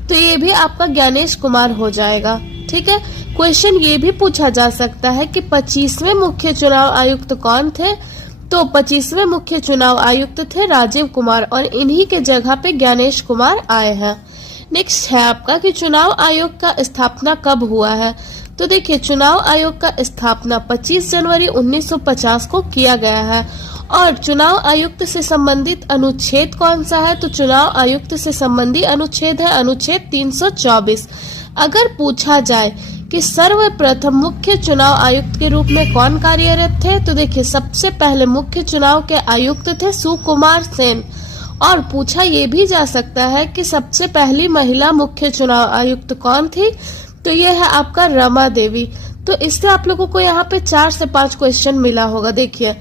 तो ये भी आपका ज्ञानेश कुमार हो जाएगा। ठीक है, क्वेश्चन ये भी पूछा जा सकता है कि 25वें मुख्य चुनाव आयुक्त कौन थे। तो 25वें मुख्य चुनाव आयुक्त थे राजीव कुमार और इन्हीं के जगह पे ज्ञानेश कुमार आए हैं। नेक्स्ट है आपका कि चुनाव आयोग का स्थापना कब हुआ है। तो देखिए, चुनाव आयोग का स्थापना 25 जनवरी 1950 को किया गया है। और चुनाव आयुक्त से संबंधित अनुच्छेद कौन सा है। तो चुनाव आयुक्त से संबंधी अनुच्छेद है अनुच्छेद 324। अगर पूछा जाए कि सर्वप्रथम मुख्य चुनाव आयुक्त के रूप में कौन कार्यरत थे, तो देखिए सबसे पहले मुख्य चुनाव के आयुक्त थे सुकुमार सेन। और पूछा ये भी जा सकता है कि सबसे पहली महिला मुख्य चुनाव आयुक्त कौन थी, तो ये है आपका रमा देवी। तो इससे आप लोगों को यहाँ पे 4 से 5 क्वेश्चन मिला होगा। देखिए,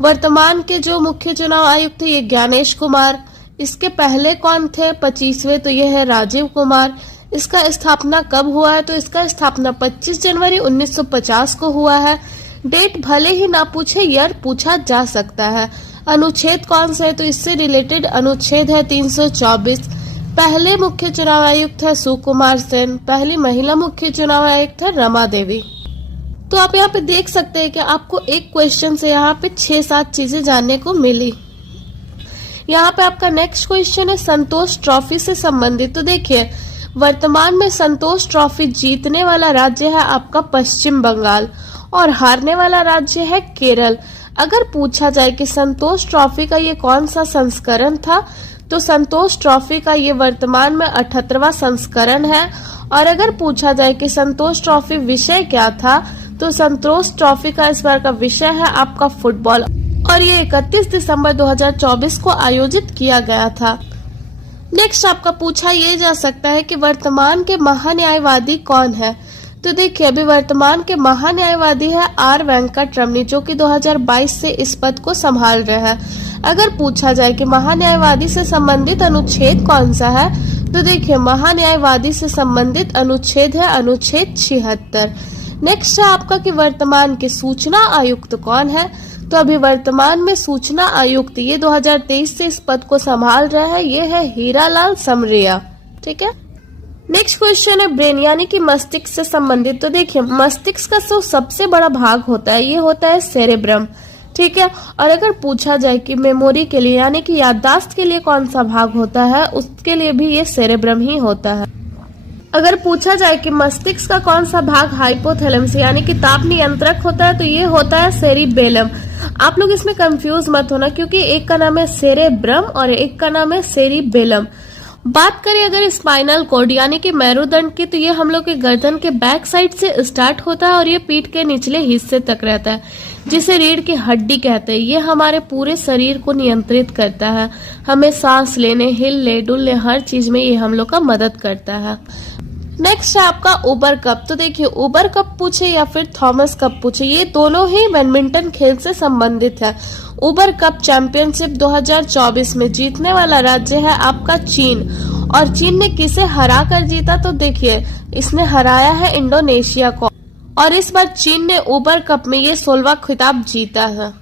वर्तमान के जो मुख्य चुनाव आयुक्त थे ये ज्ञानेश कुमार। इसके पहले कौन थे 25वें, तो ये है राजीव कुमार। इसका स्थापना कब हुआ है? तो इसका स्थापना 25 जनवरी 1950 को हुआ है। डेट भले ही ना पूछे, ईयर पूछा जा सकता है। अनुच्छेद कौन सा है? तो इससे रिलेटेड अनुच्छेद है 324। पहले मुख्य चुनाव आयुक्त है सुकुमार सेन। पहली महिला मुख्य चुनाव आयुक्त है रमा देवी। तो आप यहाँ पे देख सकते हैं कि आपको एक क्वेश्चन से यहाँ पे 6-7 चीजें जानने को मिली। यहाँ पे आपका नेक्स्ट क्वेश्चन है संतोष ट्रॉफी से संबंधित। तो देखिए, वर्तमान में संतोष ट्रॉफी जीतने वाला राज्य है आपका पश्चिम बंगाल और हारने वाला राज्य है केरल। अगर पूछा जाए कि संतोष ट्रॉफी का ये कौन सा संस्करण था, तो संतोष ट्रॉफी का ये वर्तमान में 78वां संस्करण है। और अगर पूछा जाए कि संतोष ट्रॉफी विषय क्या था, तो संतोष ट्रॉफी का इस बार का विषय है आपका फुटबॉल और ये 31 दिसंबर 2024 को आयोजित किया गया था। नेक्स्ट आपका पूछा ये जा सकता है कि वर्तमान के महान्यायवादी कौन है। तो देखिए, अभी वर्तमान के महान्यायवादी है आर वेंकट रमनी, जो कि 2022 से इस पद को संभाल रहे हैं। अगर पूछा जाए कि महान्यायवादी से संबंधित अनुच्छेद कौन सा है, तो देखिए, महान्यायवादी से संबंधित अनुच्छेद है अनुच्छेद 76। नेक्स्ट है आपका कि वर्तमान के सूचना आयुक्त कौन है। तो अभी वर्तमान में सूचना आयुक्त ये 2023 से इस पद को संभाल रहा है, ये है हीरालाल समरिया। ठीक है। नेक्स्ट क्वेश्चन है ब्रेन यानी कि मस्तिष्क से संबंधित। तो देखिए, मस्तिष्क का जो सबसे बड़ा भाग होता है ये होता है सेरेब्रम। ठीक है। और अगर पूछा जाए कि मेमोरी के लिए यानी कि याददाश्त के लिए कौन सा भाग होता है, उसके लिए भी ये सेरेब्रम ही होता है। अगर पूछा जाए कि मस्तिष्क का कौन सा भाग हाइपोथैलेमस यानी कि ताप नियंत्रक होता है, तो ये होता है सेरिबेलम। आप लोग इसमें कंफ्यूज मत होना, क्योंकि एक का नाम है सेरेब्रम और एक का नाम है सेरिबेलम। बात करें अगर स्पाइनल कॉर्ड यानी कि मेरुदंड की, तो ये हम लोग के गर्दन के बैक साइड से स्टार्ट होता है और ये पीठ के निचले हिस्से तक रहता है, जिसे रीढ़ की हड्डी कहते हैं। ये हमारे पूरे शरीर को नियंत्रित करता है, हमें सांस लेने, हिलने डुलने हर चीज में ये हम लोग का मदद करता है। नेक्स्ट है आपका उबर कप। तो देखिए, उबर कप पूछे या फिर थॉमस कप पूछे, ये दोनों ही बैडमिंटन खेल से संबंधित है। उबर कप चैंपियनशिप 2024 में जीतने वाला राज्य है आपका चीन। और चीन ने किसे हरा कर जीता, तो देखिए, इसने हराया है इंडोनेशिया को। और इस बार चीन ने उबर कप में ये 16वां खिताब जीता है।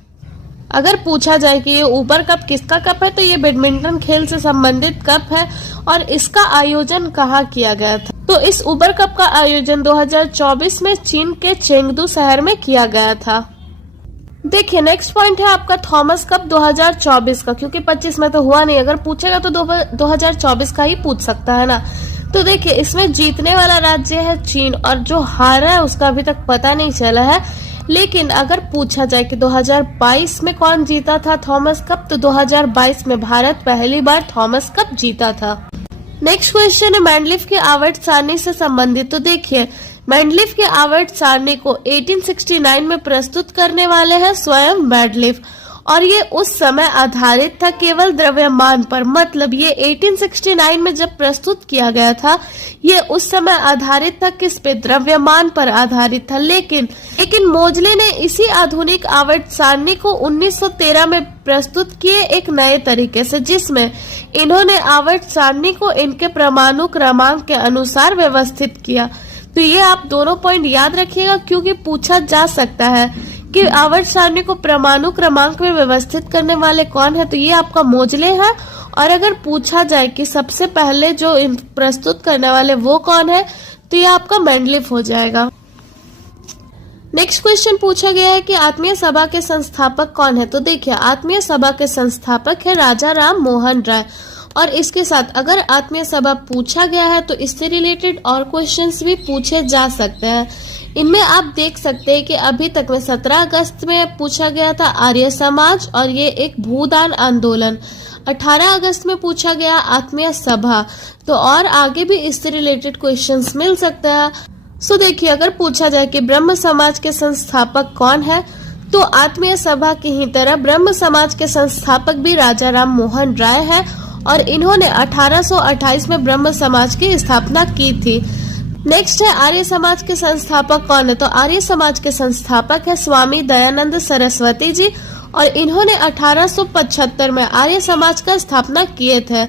अगर पूछा जाए कि ये उबर कप किसका कप है, तो ये बैडमिंटन खेल से संबंधित कप है और इसका आयोजन कहाँ किया गया था। तो इस उबर कप का आयोजन 2024 में चीन के चेंगडू शहर में किया गया था। देखिए, नेक्स्ट पॉइंट है आपका थॉमस कप 2024 का, क्योंकि 25 में तो हुआ नहीं, अगर पूछेगा तो 2024 का ही पूछ सकता है ना। तो देखिए, इसमें जीतने वाला राज्य है चीन और जो हारा है उसका अभी तक पता नहीं चला है। लेकिन अगर पूछा जाए कि 2022 में कौन जीता था थॉमस कप, तो 2022 में भारत पहली बार थॉमस कप जीता था। नेक्स्ट क्वेश्चन है मैंडलीफ के आवर्त सारणी से संबंधित। तो देखिए, मैंडलीफ के आवर्त सारणी को 1869 में प्रस्तुत करने वाले हैं स्वयं मैंडलीफ और ये उस समय आधारित था केवल द्रव्यमान पर। मतलब ये 1869 में जब प्रस्तुत किया गया था, ये उस समय आधारित था किस पे? द्रव्यमान पर आधारित था। लेकिन मोजले ने इसी आधुनिक आवर्त सारणी को 1913 में प्रस्तुत किए एक नए तरीके से, जिसमें इन्होंने आवर्त सारणी को इनके परमाणु क्रमांक के अनुसार व्यवस्थित किया। तो ये आप दोनों पॉइंट याद रखिएगा, क्योंकि पूछा जा सकता है कि आवर्त सारणी को परमाणु क्रमांक में व्यवस्थित करने वाले कौन है, तो ये आपका मोजले है। और अगर पूछा जाए कि सबसे पहले जो प्रस्तुत करने वाले वो कौन है, तो ये आपका मैंडलीफ हो जाएगा। नेक्स्ट क्वेश्चन पूछा गया है कि आत्मीय सभा के संस्थापक कौन है। तो देखिए, आत्मीय सभा के संस्थापक है राजा राम मोहन राय। और इसके साथ अगर आत्मीय सभा पूछा गया है तो इससे रिलेटेड और क्वेश्चंस भी पूछे जा सकते हैं। इनमें आप देख सकते हैं कि अभी तक में 17 अगस्त में पूछा गया था आर्य समाज और ये एक भूदान आंदोलन। 18 अगस्त में पूछा गया आत्मीय सभा। तो और आगे भी इससे रिलेटेड क्वेश्चंस मिल सकते हैं। सो देखिए, अगर पूछा जाए कि ब्रह्म समाज के संस्थापक कौन है, तो आत्मीय सभा की ही तरह ब्रह्म समाज के संस्थापक भी राजा राम मोहन राय है और इन्होंने 1828 में ब्रह्म समाज की स्थापना की थी। नेक्स्ट है आर्य समाज के संस्थापक कौन है। तो आर्य समाज के संस्थापक है स्वामी दयानंद सरस्वती जी और इन्होंने 1875 में आर्य समाज का स्थापना किए थे।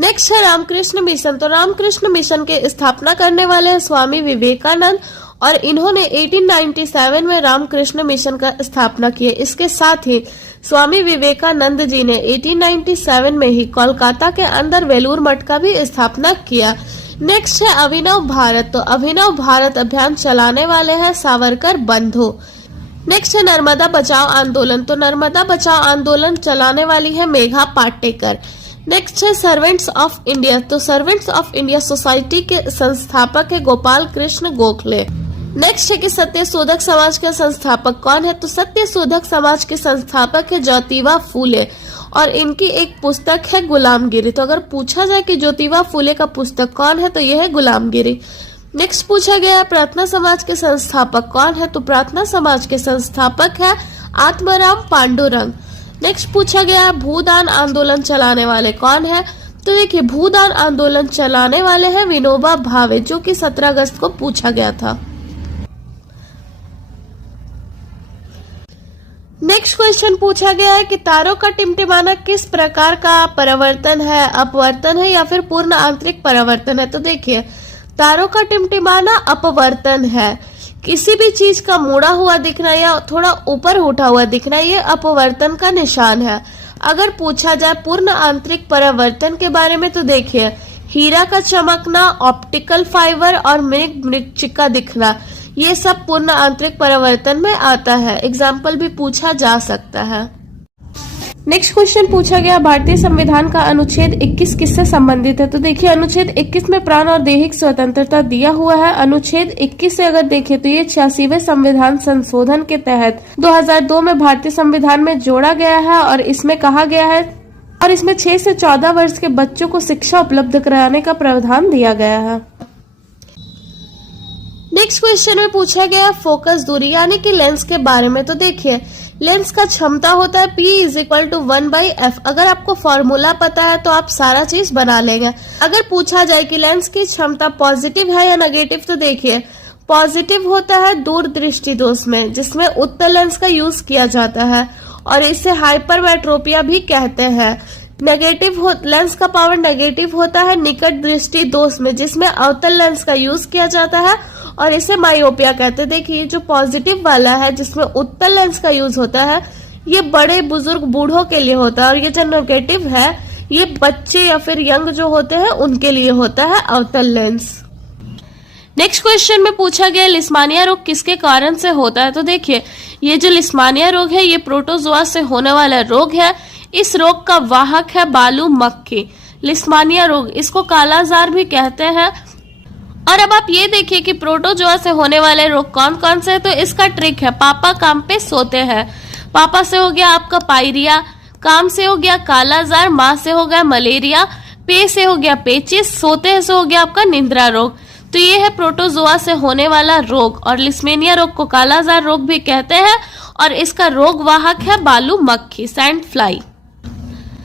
नेक्स्ट है रामकृष्ण मिशन। तो रामकृष्ण मिशन के स्थापना करने वाले हैं स्वामी विवेकानंद और इन्होंने 1897 में रामकृष्ण मिशन का स्थापना की है। इसके साथ ही स्वामी विवेकानंद जी ने 1897 में ही कोलकाता के अंदर वेलूर मठ का भी स्थापना किया। नेक्स्ट है अभिनव भारत। तो अभिनव भारत अभियान चलाने वाले हैं सावरकर बंधु। नेक्स्ट है नर्मदा बचाओ आंदोलन। तो नर्मदा बचाओ आंदोलन चलाने वाली है मेघा पाटेकर। नेक्स्ट है सर्वेंट्स ऑफ इंडिया। तो सर्वेंट्स ऑफ इंडिया सोसाइटी के संस्थापक है गोपाल कृष्ण गोखले। नेक्स्ट है कि सत्यशोधक समाज का संस्थापक कौन है। तो सत्यशोधक समाज के संस्थापक है ज्योतिबा फूले और इनकी एक पुस्तक है गुलामगिरी। तो अगर पूछा जाए कि ज्योतिबा फूले का पुस्तक कौन है तो यह है गुलामगिरी। नेक्स्ट पूछा गया है प्रार्थना समाज के संस्थापक कौन है। तो प्रार्थना समाज के संस्थापक है आत्माराम पांडुरंग। नेक्स्ट पूछा गया है भूदान आंदोलन चलाने वाले कौन है। तो देखिए भूदान आंदोलन चलाने वाले हैं विनोबा भावे, जो कि 17 अगस्त को पूछा गया था। नेक्स्ट क्वेश्चन पूछा गया है कि तारों का टिमटिमाना किस प्रकार का परावर्तन है, अपवर्तन है या फिर पूर्ण आंतरिक परावर्तन है। तो देखिए तारों का टिमटिमाना अपवर्तन है। किसी भी चीज का मुड़ा हुआ दिखना या थोड़ा ऊपर उठा हुआ दिखना ये अपवर्तन का निशान है। अगर पूछा जाए पूर्ण आंतरिक परावर्तन के बारे में तो देखिए हीरा का चमकना, ऑप्टिकल फाइबर और मृच्छिका दिखना, ये सब पूर्ण आंतरिक परावर्तन में आता है। एग्जाम्पल भी पूछा जा सकता है। नेक्स्ट क्वेश्चन पूछा गया भारतीय संविधान का अनुच्छेद 21 किससे संबंधित है। तो देखिए अनुच्छेद 21 में प्राण और दैहिक स्वतंत्रता दिया हुआ है। अनुच्छेद 21 से अगर देखें तो ये 86वें संविधान संशोधन के तहत 2002 में भारतीय संविधान में जोड़ा गया है और इसमें कहा गया है और इसमें 6 से 14 वर्ष के बच्चों को शिक्षा उपलब्ध कराने का प्रावधान दिया गया है। नेक्स्ट क्वेश्चन में पूछा गया फोकस दूरी यानी कि लेंस के बारे में। तो देखिए लेंस का क्षमता होता है P = 1/f। अगर आपको फॉर्मूला पता है तो आप सारा चीज बना लेंगे। अगर पूछा जाए कि लेंस की क्षमता पॉजिटिव है या नेगेटिव तो देखिए पॉजिटिव होता है दूरदृष्टि दोष में, जिसमें उत्तल लेंस का यूज किया जाता है और इसे हाइपरमेट्रोपिया भी कहते हैं। नेगेटिव लेंस का पावर नेगेटिव होता है निकट दृष्टि दोष में, जिसमें अवतल लेंस का यूज किया जाता है और इसे मायोपिया कहते हैं। देखिए जो पॉजिटिव वाला है जिसमें उत्तल लेंस का यूज होता है ये बड़े बुजुर्ग बूढ़ों के लिए होता है और ये जो नेगेटिव है ये बच्चे या फिर यंग जो होते हैं उनके लिए होता है अवतल लेंस। नेक्स्ट क्वेश्चन में पूछा गया लिस्मानिया रोग किसके कारण से होता है। तो देखिए ये जो लिस्मानिया रोग है ये प्रोटोजोआ से होने वाला रोग है। इस रोग का वाहक है बालू मक्खी। लिस्मानिया रोग इसको कालाजार भी कहते हैं। और अब आप ये देखिए कि प्रोटोजोआ से होने वाले रोग कौन कौन से है। तो इसका ट्रिक है पापा काम पे सोते हैं। पापा से हो गया आपका पायरिया, काम से हो गया कालाजार, माँ से हो गया मलेरिया, पे से हो गया पेचिस, सोते से हो गया आपका निंद्रा रोग। तो ये है प्रोटोजोआ से होने वाला रोग और लिस्मेनिया रोग को कालाजार रोग भी कहते हैं और इसका रोग वाहक है बालू मक्खी सैंड फ्लाई।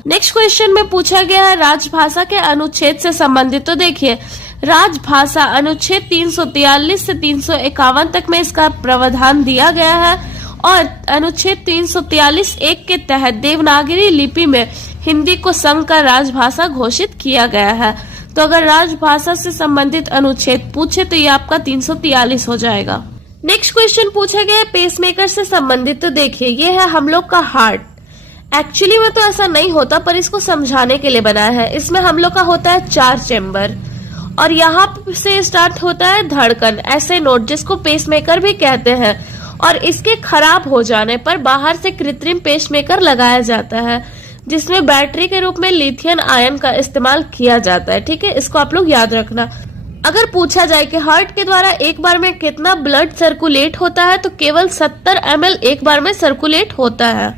नेक्स्ट क्वेश्चन में पूछा गया है राजभाषा के अनुच्छेद से संबंधित। तो देखिए राजभाषा अनुच्छेद 343 से 351 तक में इसका प्रावधान दिया गया है और अनुच्छेद 343(1) के तहत देवनागरी लिपि में हिंदी को संघ का राजभाषा घोषित किया गया है। तो अगर राजभाषा से संबंधित अनुच्छेद पूछे तो ये आपका 343 हो जाएगा। नेक्स्ट क्वेश्चन पूछा गया है पेसमेकर से संबंधित। तो देखिए ये है हम लोग का हार्ट। एक्चुअली में तो ऐसा नहीं होता पर इसको समझाने के लिए बनाया है। इसमें हम लोग का होता है 4 चेम्बर और यहाँ से स्टार्ट होता है धड़कन ऐसे नोट जिसको पेसमेकर भी कहते हैं और इसके खराब हो जाने पर बाहर से कृत्रिम पेसमेकर लगाया जाता है जिसमें बैटरी के रूप में लिथियम आयन का इस्तेमाल किया जाता है। ठीक है, इसको आप लोग याद रखना। अगर पूछा जाए कि हार्ट के द्वारा एक बार में कितना ब्लड सर्कुलेट होता है तो केवल 70 ml एक बार में सर्कुलेट होता है।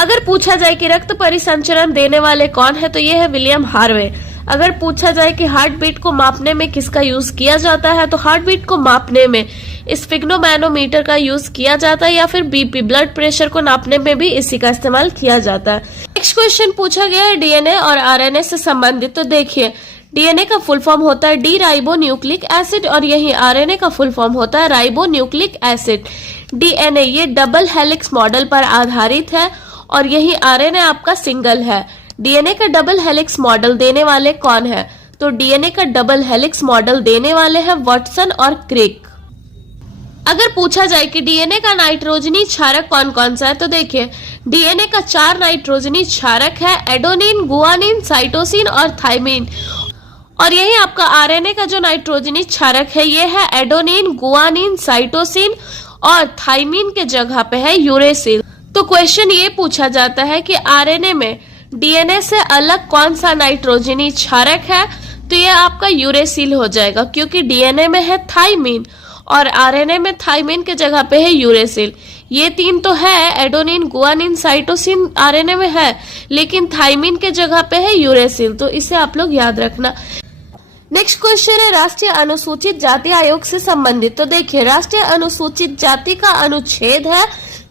अगर पूछा जाए कि रक्त परिसंचरण देने वाले कौन है तो ये है विलियम हार्वे। अगर पूछा जाए कि हार्ट बीट को मापने में किसका यूज किया जाता है तो हार्ट बीट को मापने में स्फिग्नोमैनोमीटर का यूज किया जाता है या फिर बीपी ब्लड प्रेशर को नापने में भी इसी का इस्तेमाल किया जाता है। नेक्स्ट क्वेश्चन पूछा गया है डीएनए और आरएनए से संबंधित। तो देखिए डीएनए का फुल फॉर्म होता है डी राइबो न्यूक्लिक एसिड और यही आरएनए का फुल फॉर्म होता है राइबो न्यूक्लिक एसिड। डीएनए ये डबल हेलिक्स मॉडल पर आधारित है और यही आरएनए आपका सिंगल है। डीएनए का डबल हेलिक्स मॉडल देने वाले कौन है? तो डीएनए का डबल हेलिक्स मॉडल देने वाले हैं वाटसन और क्रिक। अगर पूछा जाए कि डीएनए का नाइट्रोजनी क्षारक कौन कौन सा है, तो देखिए डीएनए का 4 नाइट्रोजनी क्षारक है, एडेनिन, गुआनिन, साइटोसिन और थाइमिन। और यही आपका आरएनए का जो नाइट्रोजनी क्षारक है ये है एडेनिन, गुआनिन, साइटोसिन और थाइमिन के जगह पे है यूरेसिल। तो क्वेश्चन ये पूछा जाता है कि आरएनए में डीएनए से अलग कौन सा नाइट्रोजनी क्षारक है, तो ये आपका यूरेसिल हो जाएगा, क्योंकि डीएनए में है थाइमिन और आरएनए में थाइमिन के जगह पे है यूरेसिल। ये 3 तो है, एडेनिन, गुआनिन, साइटोसिन आरएनए में है, लेकिन थाइमिन के जगह पे है यूरेसिल, तो इसे आप लोग याद रखना। नेक्स्ट क्वेश्चन है राष्ट्रीय अनुसूचित जाति आयोग से संबंधित। तो देखिए राष्ट्रीय अनुसूचित जाति का अनुच्छेद है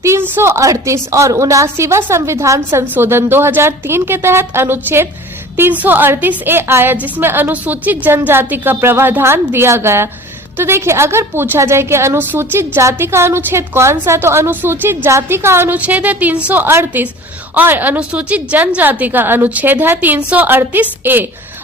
338 और 79वां संविधान संशोधन 2003 के तहत अनुच्छेद 338A आया, जिसमें अनुसूचित जनजाति का प्रावधान दिया गया। तो देखिए अगर पूछा जाए कि अनुसूचित जाति का अनुच्छेद कौन सा है, तो अनुसूचित जाति का अनुच्छेद है 338 और अनुसूचित जनजाति का अनुच्छेद है 338A।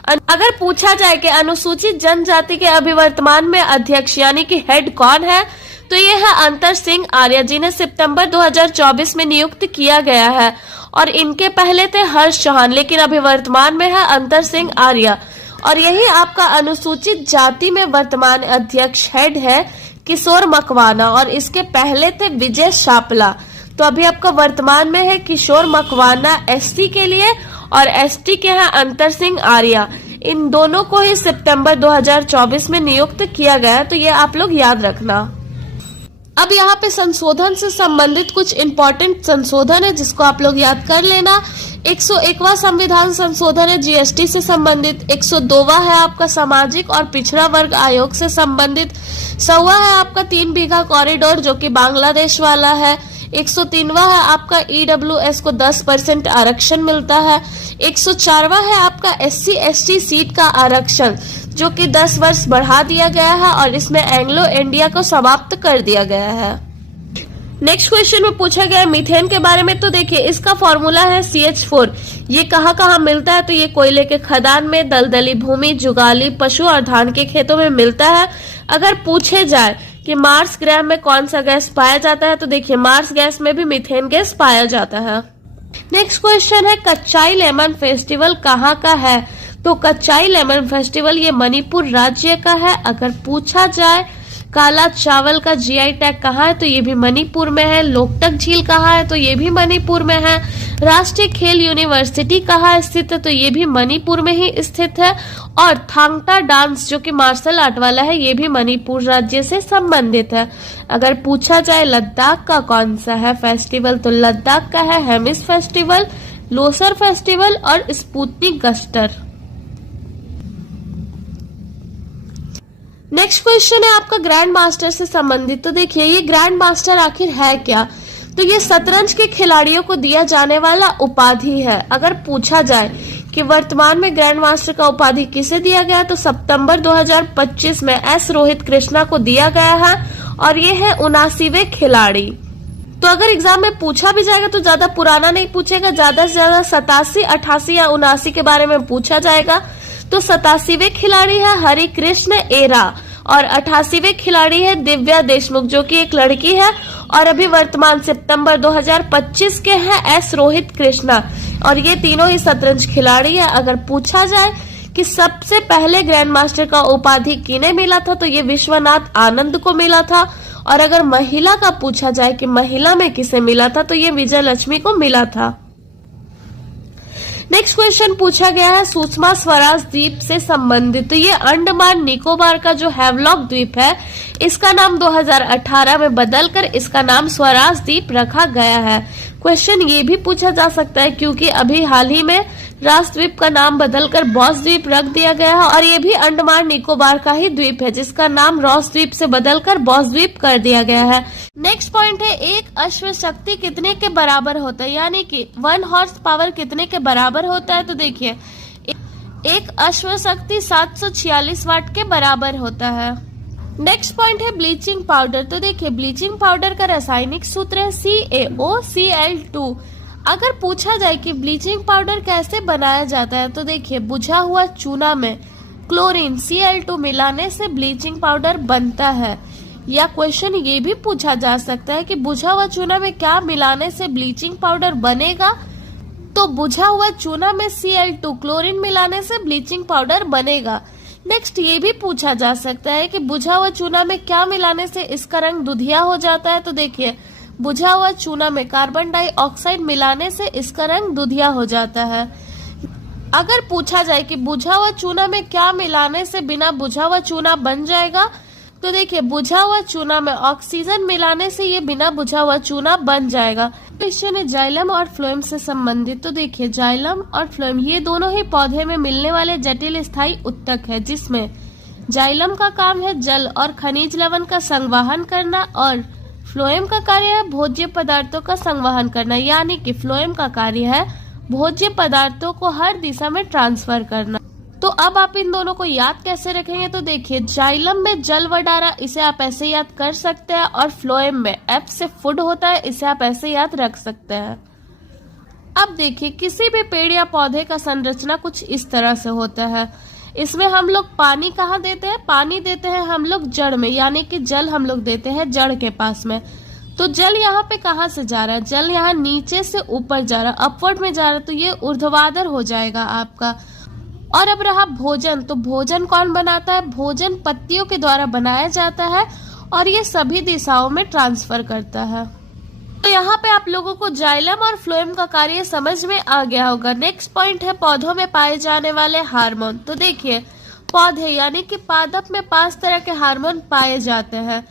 अगर पूछा जाए कि अनुसूचित जनजाति के अभी वर्तमान में अध्यक्ष यानी कि हेड कौन है, तो ये है अंतर सिंह आर्य, जिन्हें सितंबर 2024 में नियुक्त किया गया है। और इनके पहले थे हर्ष चौहान, लेकिन अभी वर्तमान में है अंतर सिंह आर्य। और यही आपका अनुसूचित जाति में वर्तमान अध्यक्ष हेड है किशोर मकवाना, और इसके पहले थे विजय शापला। तो अभी आपका वर्तमान में है किशोर मकवाना एसटी के लिए और एसटी के हैं अंतर सिंह आर्य। इन दोनों को ही सितंबर 2024 में नियुक्त किया गया, तो ये आप लोग याद रखना। अब यहाँ पे संशोधन से संबंधित कुछ इंपॉर्टेंट संशोधन है जिसको आप लोग याद कर लेना। 101वां संविधान संशोधन है जीएसटी से संबंधित, 102वां है आपका सामाजिक और पिछड़ा वर्ग आयोग से संबंधित, 100वां है आपका 3 बीघा कॉरिडोर जो कि बांग्लादेश वाला है, 103वां है आपका ईडब्ल्यूएस को 10% आरक्षण मिलता है, 104वां है आपका एससी एसटी सीट का आरक्षण जो कि 10 वर्ष बढ़ा दिया गया है और इसमें एंग्लो इंडिया को समाप्त कर दिया गया है। नेक्स्ट क्वेश्चन में पूछा गया है मीथेन के बारे में। तो देखिए इसका फॉर्मूला है CH4। ये कहाँ कहाँ मिलता है, तो ये कोयले के खदान में, दलदली भूमि, जुगाली, पशु और धान के खेतों में मिलता है। अगर पूछे जाए कि मार्स ग्रह में कौन सा गैस पाया जाता है, तो देखिए मार्स गैस में भी मीथेन गैस पाया जाता है। नेक्स्ट क्वेश्चन है कच्चाई लेमन फेस्टिवल कहाँ का है, तो कच्चाई लेमन फेस्टिवल ये मणिपुर राज्य का है। अगर पूछा जाए काला चावल का जीआई टैग कहाँ है, तो ये भी मणिपुर में है। लोकटक झील कहाँ है, तो ये भी मणिपुर में है। राष्ट्रीय खेल यूनिवर्सिटी कहाँ स्थित है, तो ये भी मणिपुर में ही स्थित है। और थांगटा डांस जो कि मार्शल आर्ट वाला है, ये भी मणिपुर राज्य से संबंधित है। अगर पूछा जाए लद्दाख का कौन सा है फेस्टिवल, तो लद्दाख का है हेमिस फेस्टिवल, लोसर फेस्टिवल और स्पुतनिक गस्टर। नेक्स्ट क्वेश्चन है आपका ग्रैंड मास्टर से संबंधित। तो देखिए ये ग्रैंड मास्टर आखिर है क्या, तो ये शतरंज के खिलाड़ियों को दिया जाने वाला उपाधि है। अगर पूछा जाए कि वर्तमान में ग्रैंड मास्टर का उपाधि किसे दिया गया, तो सितंबर 2025 में एस रोहित कृष्णा को दिया गया है और ये है 79वें खिलाड़ी। तो अगर एग्जाम में पूछा भी जाएगा तो ज्यादा पुराना नहीं पूछेगा, ज्यादा से ज्यादा 87, 88 या 79 के बारे में पूछा जाएगा। तो 87वें खिलाड़ी है हरि कृष्ण एरा और 88वें खिलाड़ी है दिव्या देशमुख जो कि एक लड़की है और अभी वर्तमान सितंबर 2025 के हैं एस रोहित कृष्णा और ये तीनों ही शतरंज खिलाड़ी है। अगर पूछा जाए कि सबसे पहले ग्रैंड मास्टर का उपाधि किन्हें मिला था, तो ये विश्वनाथ आनंद को मिला था। और अगर महिला का पूछा जाए कि महिला में किसे मिला था, तो ये विजय लक्ष्मी को मिला था। नेक्स्ट क्वेश्चन पूछा गया है सुषमा स्वराज द्वीप से संबंधित। तो ये अंडमान निकोबार का जो हैवलॉक द्वीप है, इसका नाम 2018 में बदलकर इसका नाम स्वराज द्वीप रखा गया है। क्वेश्चन ये भी पूछा जा सकता है क्योंकि अभी हाल ही में राजद्वीप का नाम बदलकर बॉस द्वीप रख दिया गया है और ये भी अंडमान निकोबार का ही द्वीप है जिसका नाम रॉस द्वीप से बदलकर बॉस द्वीप कर दिया गया है। नेक्स्ट पॉइंट है एक अश्व शक्ति कितने के बराबर होता है, यानी कि 1 हॉर्स पावर कितने के बराबर होता है। तो देखिए एक अश्व शक्ति 746 वाट के बराबर होता है। नेक्स्ट पॉइंट है ब्लीचिंग पाउडर। तो देखिए ब्लीचिंग पाउडर का रासायनिक सूत्र है CaOCl2। अगर पूछा जाए कि ब्लीचिंग पाउडर कैसे बनाया जाता है तो देखिए, बुझा हुआ चूना में क्लोरीन Cl2 मिलाने से ब्लीचिंग पाउडर बनता है। या क्वेश्चन ये भी पूछा जा सकता है कि बुझा हुआ चूना में क्या मिलाने से ब्लीचिंग पाउडर बनेगा, तो बुझा हुआ चूना में Cl2 क्लोरीन मिलाने से ब्लीचिंग पाउडर बनेगा। नेक्स्ट ये भी पूछा जा सकता है कि बुझा हुआ चूना में क्या मिलाने से इसका रंग दुधिया हो जाता है, तो देखिए, बुझा हुआ चूना में कार्बन डाइऑक्साइड मिलाने से इसका रंग दुधिया हो जाता है। अगर पूछा जाए कि बुझा हुआ चूना में क्या मिलाने से बिना बुझा हुआ चूना बन जाएगा, तो देखिए, बुझा हुआ चूना में ऑक्सीजन मिलाने से ये बिना बुझा हुआ चूना बन जाएगा। क्वेश्चन है जाइलम और फ्लोएम से संबंधित। तो देखिए, जाइलम और फ्लोएम ये दोनों ही पौधे में मिलने वाले जटिल स्थायी उत्तक है, जिसमें जाइलम का काम है जल और खनिज लवण का संवहन करना और फ्लोएम का कार्य है भोज्य पदार्थों का संवहन करना। यानी कि फ्लोएम का कार्य है भोज्य पदार्थों को हर दिशा में ट्रांसफर करना। तो अब आप इन दोनों को याद कैसे रखेंगे, तो देखिए, जाइलम में जल वडारा, इसे आप ऐसे याद कर सकते हैं, और फ्लोएम में F से फूड होता है, इसे आप ऐसे याद रख सकते हैं। अब देखिए, किसी भी पेड़ या पौधे का संरचना कुछ इस तरह से होता है। इसमें हम लोग पानी कहाँ देते हैं, पानी देते हैं हम लोग जड़ में, यानी कि जल हम लोग देते हैं जड़ के पास में। तो जल यहाँ पे कहाँ से जा रहा है, जल यहाँ नीचे से ऊपर जा रहा है, अपवर्ड में जा रहा है, तो ये ऊर्ध्वाधर हो जाएगा आपका। और अब रहा भोजन, तो भोजन कौन बनाता है, भोजन पत्तियों के द्वारा बनाया जाता है और ये सभी दिशाओं में ट्रांसफर करता है। तो यहाँ पे आप लोगों को जाइलम और फ्लोएम का कार्य समझ में आ गया होगा। नेक्स्ट पॉइंट है पौधों में पाए जाने वाले हार्मोन। तो देखिए, पौधे यानी कि पादप में 5 तरह के हार्मोन पाए जाते हैं।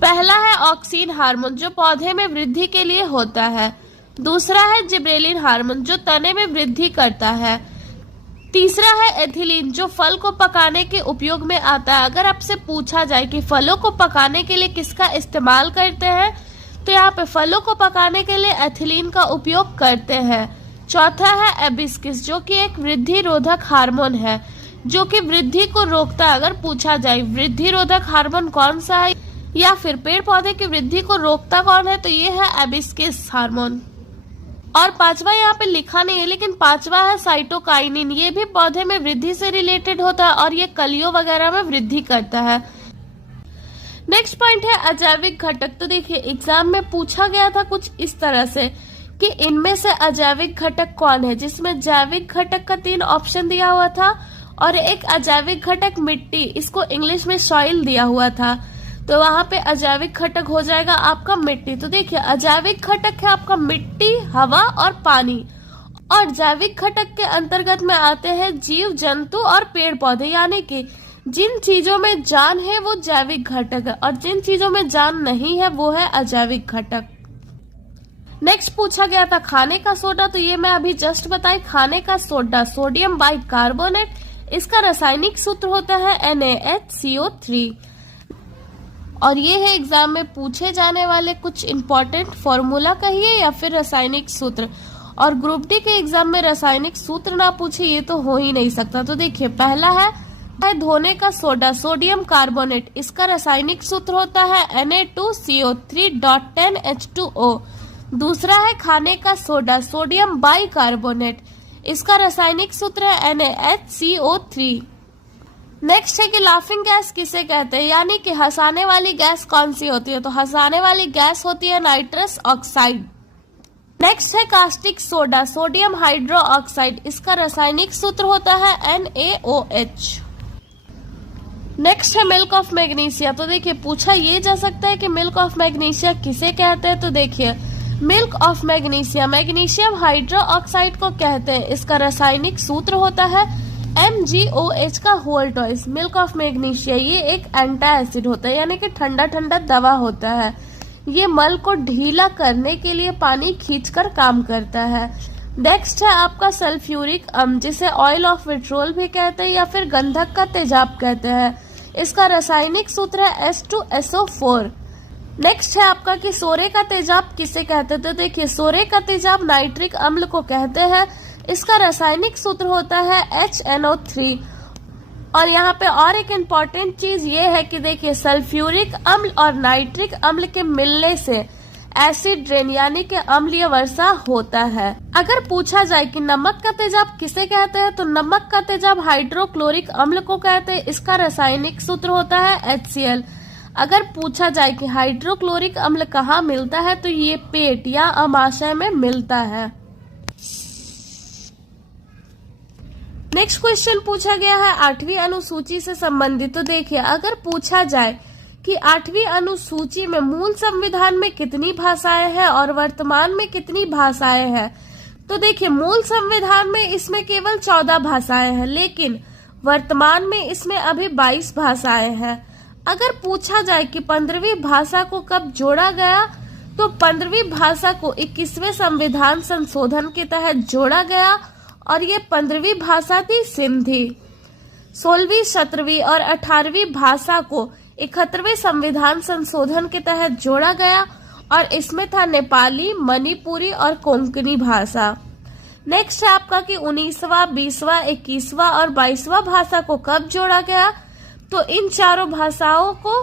पहला है ऑक्सीन हार्मोन, जो पौधे में वृद्धि के लिए होता है। दूसरा है जिब्रेलिन हार्मोन, जो तने में वृद्धि करता है। तीसरा है एथिलीन, जो फल को पकाने के उपयोग में आता है। अगर आपसे पूछा जाए कि फलों को पकाने के लिए किसका इस्तेमाल करते हैं, तो यहाँ पे फलों को पकाने के लिए एथिलीन का उपयोग करते हैं। चौथा है एबिस्किस, जो कि एक वृद्धि रोधक हार्मोन है, जो कि वृद्धि को रोकता है। अगर पूछा जाए वृद्धि रोधक हार्मोन कौन सा है या फिर पेड़ पौधे की वृद्धि को रोकता कौन है, तो ये है एबिस्किस हार्मोन। और पांचवा यहाँ पे लिखा नहीं है, लेकिन पांचवा है साइटोकाइनिन। ये भी पौधे में वृद्धि से रिलेटेड होता है और ये कलियों वगैरह में वृद्धि करता है। नेक्स्ट पॉइंट है अजैविक घटक। तो देखिए, एग्जाम में पूछा गया था कुछ इस तरह से कि इनमें से अजैविक घटक कौन है, जिसमें जैविक घटक का 3 ऑप्शन दिया हुआ था और एक अजैविक घटक मिट्टी, इसको इंग्लिश में सॉइल दिया हुआ था। तो वहां पे अजैविक घटक हो जाएगा आपका मिट्टी। तो देखिए, अजैविक घटक है आपका मिट्टी, हवा और पानी। और जैविक घटक के अंतर्गत में आते हैं जीव जंतु और पेड़ पौधे, यानी कि जिन चीजों में जान है वो जैविक घटक है और जिन चीजों में जान नहीं है वो है अजैविक घटक। नेक्स्ट पूछा गया था खाने का सोडा। तो ये मैं अभी जस्ट बताई, खाने का सोडा सोडियम बाइकार्बोनेट, इसका रासायनिक सूत्र होता है NaHCO3। और ये है एग्जाम में पूछे जाने वाले कुछ इंपॉर्टेंट फॉर्मूला कहिए या फिर रासायनिक सूत्र। और ग्रुप डी के एग्जाम में रासायनिक सूत्र ना पूछे ये तो हो ही नहीं सकता। तो देखिए, पहला है धोने का सोडा सोडियम कार्बोनेट, इसका रासायनिक सूत्र होता है Na2CO3.10H2O। दूसरा है खाने का सोडा सोडियम बाइकार्बोनेट, इसका रासायनिक सूत्र है NaHCO3। नेक्स्ट है कि लाफिंग गैस किसे कहते हैं, यानी कि हंसाने वाली गैस कौन सी होती है, तो हंसाने वाली गैस होती है नाइट्रस ऑक्साइड। नेक्स्ट है caustic soda sodium hydro oxide, इसका रासायनिक सूत्र होता है NaOH। नेक्स्ट है मिल्क ऑफ मैग्नीशिया। तो देखिए, पूछा ये जा सकता है कि मिल्क ऑफ मैग्नीशिया किसे कहते हैं। तो देखिए, milk of magnesia magnesium hydro oxide को कहते हैं, इसका रासायनिक सूत्र होता है MgOH का whole twice. Milk of magnesia ये एक एंटा एसिड होता है, यानी कि ठंडा ठंडा दवा होता है। ये मल को ढीला करने के लिए पानी खींचकर काम करता है। नेक्स्ट है आपका सल्फ्यूरिक अम्ल, जिसे ऑयल ऑफ विट्रोल भी कहते हैं या फिर गंधक का तेजाब कहते हैं, इसका रासायनिक सूत्र है H2SO4। नेक्स्ट है आपका कि सोरे का तेजाब किसे कहते हैं। तो देखिए, सोरे का तेजाब नाइट्रिक अम्ल को कहते हैं, इसका रासायनिक सूत्र होता है HNO3। और यहाँ पे और एक इम्पॉर्टेंट चीज ये है कि देखिए, सल्फ्यूरिक अम्ल और नाइट्रिक अम्ल के मिलने से एसिड रेन यानी कि अम्लीय वर्षा होता है। अगर पूछा जाए कि नमक का तेजाब किसे कहते हैं तो नमक का तेजाब हाइड्रोक्लोरिक अम्ल को कहते हैं। इसका रासायनिक सूत्र होता है HCl। अगर पूछा जाए कि हाइड्रोक्लोरिक अम्ल कहाँ मिलता है तो ये पेट या अमाशय में मिलता है। नेक्स्ट क्वेश्चन पूछा गया है 8वीं अनुसूची से संबंधित। तो देखिए, अगर पूछा जाए कि 8वीं अनुसूची में मूल संविधान में कितनी भाषाएं हैं और वर्तमान में कितनी भाषाएं हैं, तो देखिए मूल संविधान में इसमें केवल 14 भाषाएं हैं, लेकिन वर्तमान में इसमें अभी 22 भाषाएं हैं। अगर पूछा जाए कि 15वीं भाषा को कब जोड़ा गया तो 15वीं भाषा को 21वें संविधान संशोधन के तहत जोड़ा गया और ये 15वीं भाषा थी सिंधी। 16वीं, 17वीं और 18वीं भाषा को 71वें संविधान संशोधन के तहत जोड़ा गया और इसमें था नेपाली, मणिपुरी और कोंकणी भाषा। नेक्स्ट है आपका कि 19वां, 20वां, 21वां और 22वां भाषा को कब जोड़ा गया, तो इन चारों भाषाओं को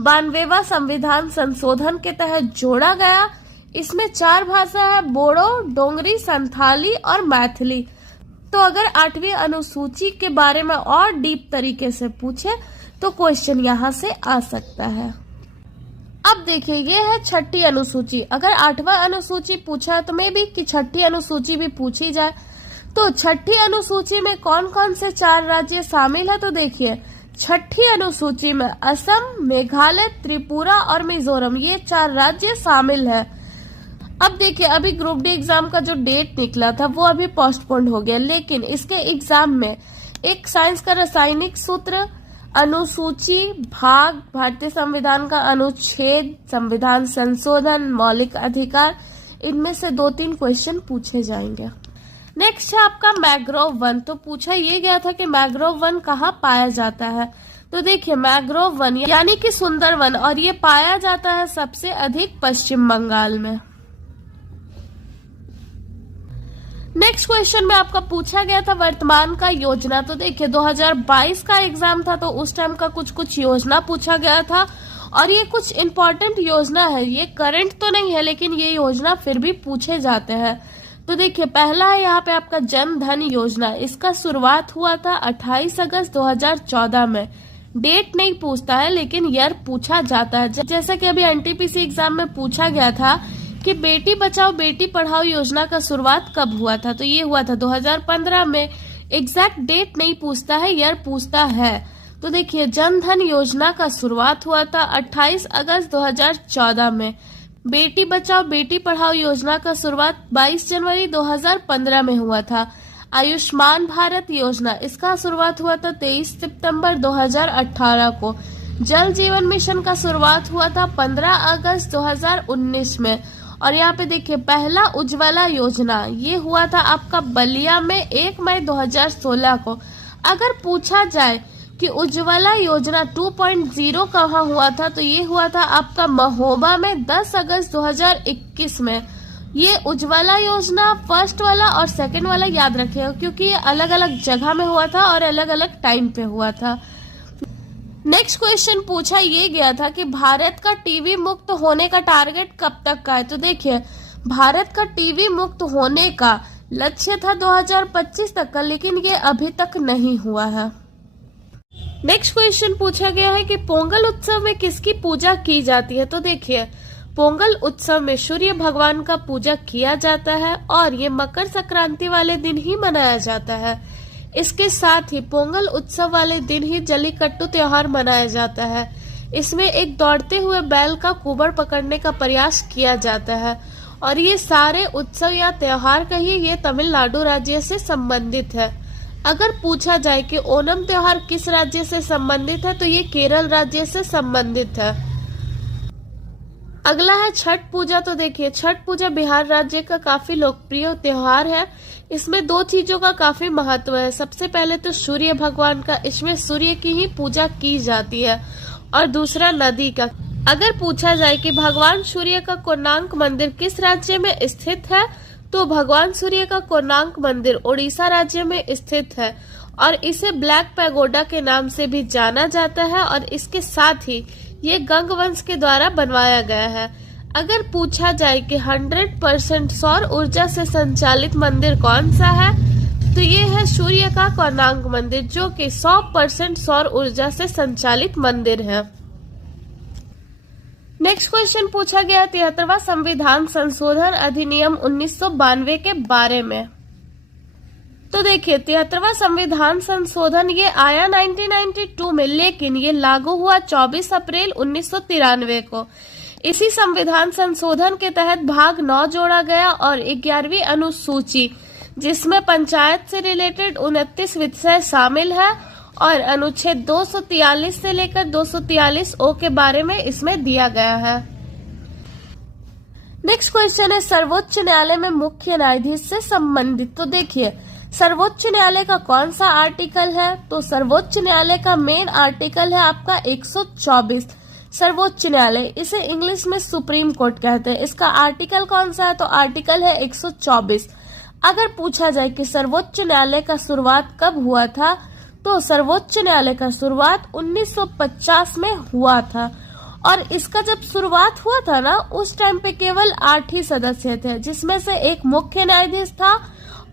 92वां संविधान संशोधन के तहत जोड़ा गया। इसमें 4 भाषा है, बोडो, डोंगरी, संथाली और मैथिली। तो अगर 8वीं अनुसूची के बारे में और डीप तरीके से पूछे तो क्वेश्चन यहाँ से आ सकता है। अब देखिए, ये है 6ठी अनुसूची। अगर 8वां अनुसूची पूछा है तो मे भी कि 6ठी अनुसूची भी पूछी जाए। तो 6ठी अनुसूची में कौन कौन से 4 राज्य शामिल है, तो देखिए 6ठी अनुसूची में असम, मेघालय, त्रिपुरा और मिजोरम, ये 4 राज्य शामिल है। अब देखिए, अभी ग्रुप डी एग्जाम का जो डेट निकला था वो अभी पोस्टपोन्ड हो गया, लेकिन इसके एग्जाम में एक साइंस का रासायनिक सूत्र, अनुसूची, भाग, भारतीय संविधान का अनुच्छेद, संविधान संशोधन, मौलिक अधिकार, इनमें से 2-3 क्वेश्चन पूछे जाएंगे। नेक्स्ट है आपका मैंग्रोव वन। तो पूछा ये गया था कि मैंग्रोव वन कहाँ पाया जाता है, तो देखिए मैंग्रोव वन यानी कि सुंदर वन, और ये पाया जाता है सबसे अधिक पश्चिम बंगाल में। नेक्स्ट क्वेश्चन में आपका पूछा गया था वर्तमान का योजना। तो देखिए 2022 का एग्जाम था तो उस टाइम का कुछ योजना पूछा गया था और ये कुछ इम्पोर्टेंट योजना है। ये करंट तो नहीं है लेकिन ये योजना फिर भी पूछे जाते हैं। तो देखिए पहला है यहाँ पे आपका जन धन योजना। इसका शुरुआत हुआ था 28 अगस्त 2014 में। डेट नहीं पूछता है लेकिन ईयर पूछा जाता है। जैसा कि अभी एनटीपीसी एग्जाम में पूछा गया था कि बेटी बचाओ बेटी पढ़ाओ योजना का शुरुआत कब हुआ था, तो ये हुआ था 2015 में। एग्जैक्ट डेट नहीं पूछता है, ईयर पूछता है। तो देखिए जन धन योजना का शुरुआत हुआ था 28 अगस्त 2014 में। बेटी बचाओ बेटी पढ़ाओ योजना का शुरुआत 22 जनवरी 2015 में हुआ था। आयुष्मान भारत योजना, इसका शुरुआत हुआ था 23 सितंबर 2018 को। जल जीवन मिशन का शुरुआत हुआ था 15 अगस्त 2019 में। और यहाँ पे देखिए पहला उज्ज्वला योजना, ये हुआ था आपका बलिया में 1 मई 2016 को। अगर पूछा जाए कि उज्ज्वला योजना 2.0 कहाँ हुआ था, तो ये हुआ था आपका महोबा में 10 अगस्त 2021 में। ये उज्ज्वला योजना फर्स्ट वाला और सेकंड वाला याद रखिएगा क्योंकि ये अलग अलग जगह में हुआ था और अलग अलग टाइम पे हुआ था। नेक्स्ट क्वेश्चन पूछा ये गया था कि भारत का टीबी मुक्त होने का टारगेट कब तक का है। तो देखिए भारत का टीबी मुक्त होने का लक्ष्य था 2025 तक का, लेकिन ये अभी तक नहीं हुआ है। नेक्स्ट क्वेश्चन पूछा गया है कि पोंगल उत्सव में किसकी पूजा की जाती है। तो देखिए पोंगल उत्सव में सूर्य भगवान का पूजा किया जाता है और ये मकर संक्रांति वाले दिन ही मनाया जाता है। इसके साथ ही पोंगल उत्सव वाले दिन ही जल्लीकट्टू त्योहार मनाया जाता है। इसमें एक दौड़ते हुए बैल का कुबर पकड़ने का प्रयास किया जाता है और ये सारे उत्सव या त्योहार कहिए ये तमिलनाडु राज्य से संबंधित है। अगर पूछा जाए कि ओणम त्योहार किस राज्य से संबंधित है तो ये केरल राज्य से संबंधित है। अगला है छठ पूजा। तो देखिए छठ पूजा बिहार राज्य का काफी लोकप्रिय त्योहार है। इसमें 2 चीजों का काफी महत्व है। सबसे पहले तो सूर्य भगवान का, इसमें सूर्य की ही पूजा की जाती है, और दूसरा नदी का। अगर पूछा जाए कि भगवान सूर्य का कोणार्क मंदिर किस राज्य में स्थित है, तो भगवान सूर्य का कोणार्क मंदिर उड़ीसा राज्य में स्थित है और इसे ब्लैक पैगोडा के नाम से भी जाना जाता है और इसके साथ ही ये गंग वंश के द्वारा बनवाया गया है। अगर पूछा जाए कि 100% सौर ऊर्जा से संचालित मंदिर कौन सा है, तो ये है सूर्य का कोणार्क मंदिर, जो कि 100% सौर ऊर्जा से संचालित मंदिर है। नेक्स्ट क्वेश्चन पूछा गया 73वां संविधान संशोधन अधिनियम 1992 के बारे में। तो देखिए 73वां संविधान संशोधन ये आया 1992 में, लेकिन ये लागू हुआ 24 अप्रैल 1993 को। इसी संविधान संशोधन के तहत भाग 9 जोड़ा गया और 11वीं अनुसूची, जिसमें पंचायत से रिलेटेड 29 विषय शामिल है, और अनुच्छेद 243 से लेकर 243 ओ के बारे में इसमें दिया गया है। नेक्स्ट क्वेश्चन है सर्वोच्च न्यायालय में मुख्य न्यायाधीश से संबंधित। तो देखिए सर्वोच्च न्यायालय का कौन सा आर्टिकल है, तो सर्वोच्च न्यायालय का मेन आर्टिकल है आपका 124। सर्वोच्च न्यायालय, इसे इंग्लिश में सुप्रीम कोर्ट कहते हैं। इसका आर्टिकल कौन सा है, तो आर्टिकल है 124। अगर पूछा जाए कि सर्वोच्च न्यायालय का शुरुआत कब हुआ था, तो सर्वोच्च न्यायालय का शुरुआत 1950 में हुआ था। और इसका जब शुरुआत हुआ था ना, उस टाइम पे केवल 8 ही सदस्य थे, जिसमें से एक मुख्य न्यायाधीश था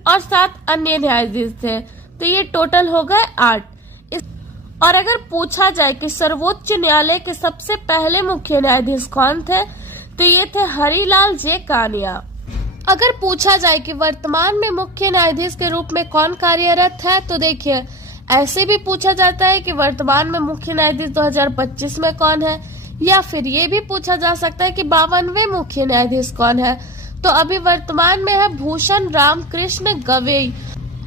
और 7 अन्य न्यायाधीश थे। तो ये टोटल हो गए 8। और अगर पूछा जाए कि सर्वोच्च न्यायालय के सबसे पहले मुख्य न्यायाधीश कौन थे, तो ये थे हरिलाल जे कानिया। अगर पूछा जाए कि वर्तमान में मुख्य न्यायाधीश के रूप में कौन कार्यरत है, तो देखिए ऐसे भी पूछा जाता है कि वर्तमान में मुख्य न्यायाधीश 2025 में कौन है, या फिर ये भी पूछा जा सकता है कि 52वें मुख्य न्यायाधीश कौन है। तो अभी वर्तमान में है भूषण राम कृष्ण गवई,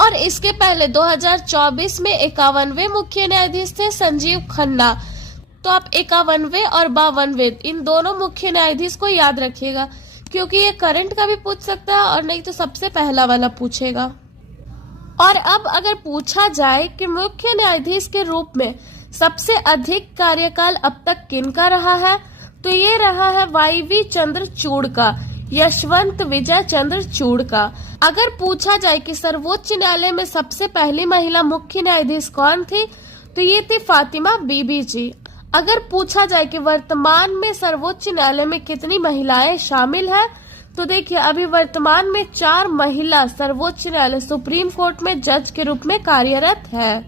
और इसके पहले 2024 में 51वें मुख्य न्यायाधीश थे संजीव खन्ना। तो आप 51वें और 52वें इन दोनों मुख्य न्यायाधीश को याद रखिएगा, क्योंकि ये करंट का भी पूछ सकता है और नहीं तो सबसे पहला वाला पूछेगा। और अब अगर पूछा जाए कि मुख्य न्यायाधीश के रूप में सबसे अधिक कार्यकाल अब तक किनका रहा है, तो ये रहा है वाईवी चंद्रचूड़ का, यशवंत विजय चंद्रचूड़ का। अगर पूछा जाए कि सर्वोच्च न्यायालय में सबसे पहली महिला मुख्य न्यायाधीश कौन थी, तो ये थी फातिमा बीबी जी। अगर पूछा जाए कि वर्तमान में सर्वोच्च न्यायालय में कितनी महिलाएं शामिल हैं, तो देखिए अभी वर्तमान में 4 महिला सर्वोच्च न्यायालय सुप्रीम कोर्ट में जज के रूप में कार्यरत है।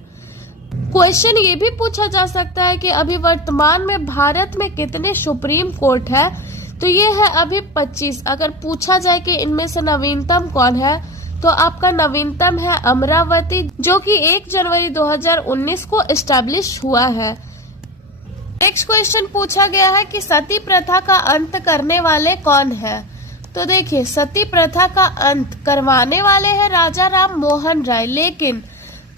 क्वेश्चन ये भी पूछा जा सकता है कि अभी वर्तमान में भारत में कितने सुप्रीम कोर्ट है, तो ये है अभी 25। अगर पूछा जाए कि इनमें से नवीनतम कौन है, तो आपका नवीनतम है अमरावती, जो कि 1 जनवरी 2019 को एस्टैब्लिश हुआ है। नेक्स्ट क्वेश्चन पूछा गया है कि सती प्रथा का अंत करने वाले कौन है। तो देखिए सती प्रथा का अंत करवाने वाले हैं राजा राम मोहन राय, लेकिन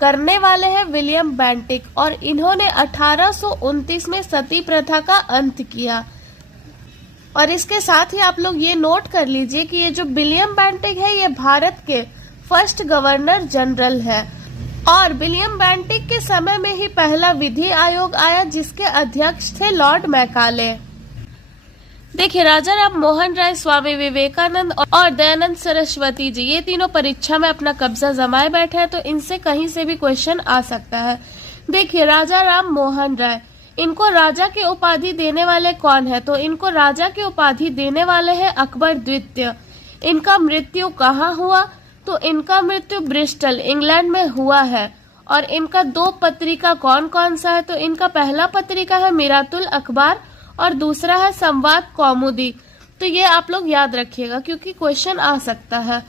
करने वाले हैं विलियम बेंटिक, और इन्होंने 1829 में सती प्रथा का अंत किया। और इसके साथ ही आप लोग ये नोट कर लीजिए कि ये जो विलियम बेंटिक है, ये भारत के फर्स्ट गवर्नर जनरल है, और विलियम बेंटिक के समय में ही पहला विधि आयोग आया, जिसके अध्यक्ष थे लॉर्ड मैकाले। देखिए राजा राम मोहन राय, स्वामी विवेकानंद और दयानंद सरस्वती जी, ये तीनों परीक्षा में अपना कब्जा जमाए बैठे हैं, तो इनसे कहीं से भी क्वेश्चन आ सकता है। देखिए राजा राम मोहन राय, इनको राजा की उपाधि देने वाले कौन है, तो इनको राजा की उपाधि देने वाले हैं अकबर द्वितीय। इनका मृत्यु कहाँ हुआ, तो इनका मृत्यु ब्रिस्टल इंग्लैंड में हुआ है। और इनका 2 पत्रिका कौन कौन सा है, तो इनका पहला पत्रिका है मिरातुल अखबार और दूसरा है संवाद कौमुदी। तो ये आप लोग याद रखिएगा, क्योंकि क्वेश्चन आ सकता है।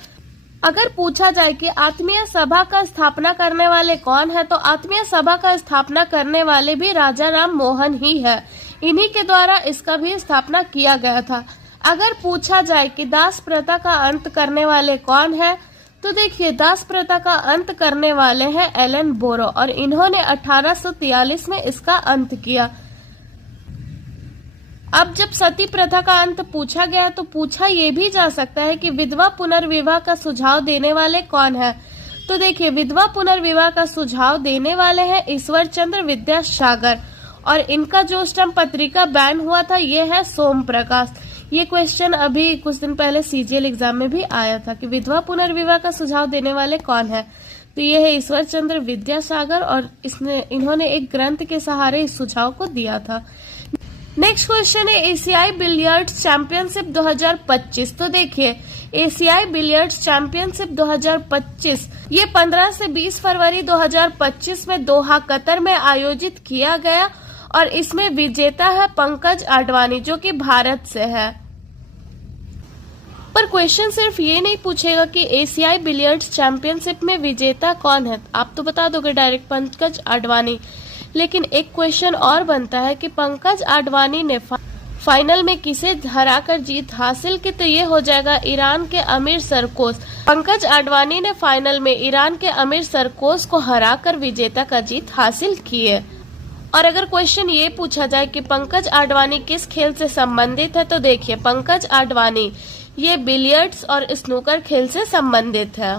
अगर पूछा जाए कि आत्मीय सभा का स्थापना करने वाले कौन है, तो आत्मीय सभा का स्थापना करने वाले भी राजा राम मोहन ही है। इन्हीं के द्वारा इसका भी स्थापना किया गया था। अगर पूछा जाए कि दास प्रथा का अंत करने वाले कौन है, तो देखिए दास प्रथा का अंत करने वाले हैं एलन बोरो, और इन्होंने 1843 में इसका अंत किया। अब जब सती प्रथा का अंत पूछा गया, तो पूछा ये भी जा सकता है कि विधवा पुनर्विवाह का सुझाव देने वाले कौन है। तो देखिए विधवा पुनर्विवाह का सुझाव देने वाले हैं ईश्वर चंद्र विद्यासागर, और इनका जो उस टाइम पत्रिका बैन हुआ था, ये है सोम प्रकाश। ये क्वेश्चन अभी कुछ दिन पहले सीजीएल एग्जाम में भी आया था कि विधवा पुनर्विवाह का सुझाव देने वाले कौन है, तो ये है ईश्वर चंद्र विद्यासागर, और इन्होंने एक ग्रंथ के सहारे इस सुझाव को दिया था। नेक्स्ट क्वेश्चन है एशियाई बिलियर्ड्स चैंपियनशिप 2025। तो देखिए एशियाई बिलियर्ड्स चैंपियनशिप 2025 ये 15 से 20 फरवरी 2025 में दोहा कतर में आयोजित किया गया और इसमें विजेता है पंकज आडवाणी जो कि भारत से है। पर क्वेश्चन सिर्फ ये नहीं पूछेगा कि एशियाई बिलियर्ड्स चैंपियनशिप में विजेता कौन है, आप तो बता दोगे डायरेक्ट पंकज आडवाणी, लेकिन एक क्वेश्चन और बनता है कि पंकज आडवाणी ने फाइनल में किसे हराकर जीत हासिल की। तो ये हो जाएगा ईरान के अमीर सरकोस। पंकज आडवाणी ने फाइनल में ईरान के अमीर सरकोस को हराकर विजेता का जीत हासिल की है। और अगर क्वेश्चन ये पूछा जाए कि पंकज आडवाणी किस खेल से संबंधित है, तो देखिए पंकज आडवाणी ये बिलियर्ड्स और स्नूकर खेल से संबंधित है।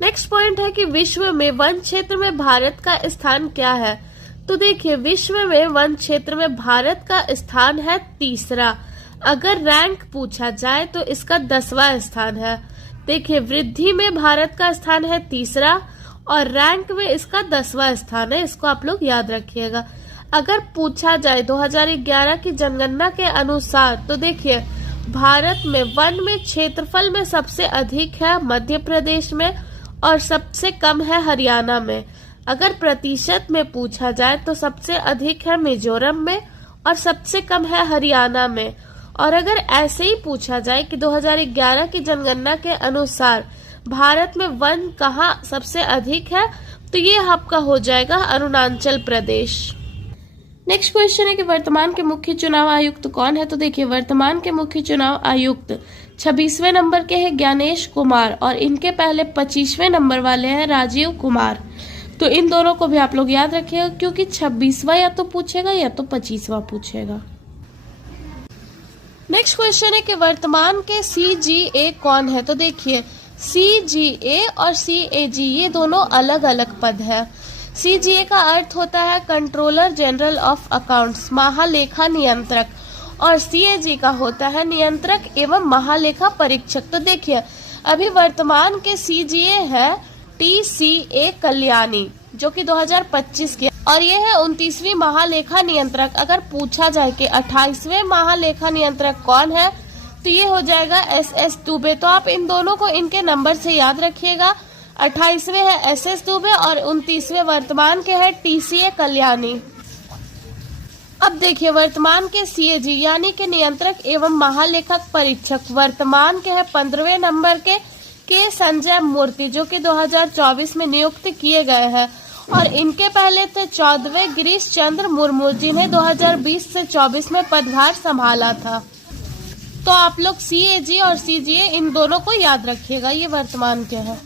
नेक्स्ट पॉइंट है कि विश्व में वन क्षेत्र में भारत का स्थान क्या है। तो देखिए विश्व में वन क्षेत्र में भारत का स्थान है तीसरा। अगर रैंक पूछा जाए तो इसका 10वां स्थान है। देखिए वृद्धि में भारत का स्थान है तीसरा और रैंक में इसका 10वां स्थान है, इसको आप लोग याद रखिएगा। अगर पूछा जाए 2011 की जनगणना के अनुसार तो देखिए भारत में वन में क्षेत्रफल में सबसे अधिक है मध्य प्रदेश में और सबसे कम है हरियाणा में। अगर प्रतिशत में पूछा जाए तो सबसे अधिक है मिजोरम में और सबसे कम है हरियाणा में। और अगर ऐसे ही पूछा जाए कि 2011 की जनगणना के अनुसार भारत में वन कहाँ सबसे अधिक है, तो ये आपका हो जाएगा अरुणाचल प्रदेश। नेक्स्ट क्वेश्चन है कि वर्तमान के मुख्य चुनाव आयुक्त कौन है। तो देखिए वर्तमान के मुख्य चुनाव आयुक्त 26वें नंबर के हैं ज्ञानेश कुमार और इनके पहले 25वें नंबर वाले हैं राजीव कुमार। तो इन दोनों को भी आप लोग याद रखिएगा क्योंकि 26वां या तो पूछेगा या तो 25वां पूछेगा। नेक्स्ट क्वेश्चन है कि वर्तमान के CGA कौन है। तो देखिए CGA और CAG ये दोनों अलग अलग पद है। CGA का अर्थ होता है कंट्रोलर जनरल ऑफ अकाउंट्स, महालेखा नियंत्रक, और CAG का होता है नियंत्रक एवं महालेखा परीक्षक। तो देखिए अभी वर्तमान के CGA है TCA कल्याणी जो कि 2025 के और ये है 29वीं महालेखा नियंत्रक। अगर पूछा जाए कि 28वें महालेखा नियंत्रक कौन है तो ये हो जाएगा SS दुबे। तो आप इन दोनों को इनके नंबर से याद रखिएगा। 28वें है SS दुबे और 29वें वर्तमान के है TCA कल्याणी। अब देखिए वर्तमान के CAG यानी कि नियंत्रक एवं महालेखक परीक्षक वर्तमान के है 15वें नंबर के संजय मूर्ति जो कि 2024 में नियुक्त किए गए हैं और इनके पहले थे 14वें गिरीश चंद्र मुर्मू जिन्हें 2020 से 24 में पदभार संभाला था। तो आप लोग CAG और CGA इन दोनों को याद रखिएगा, ये वर्तमान के हैं।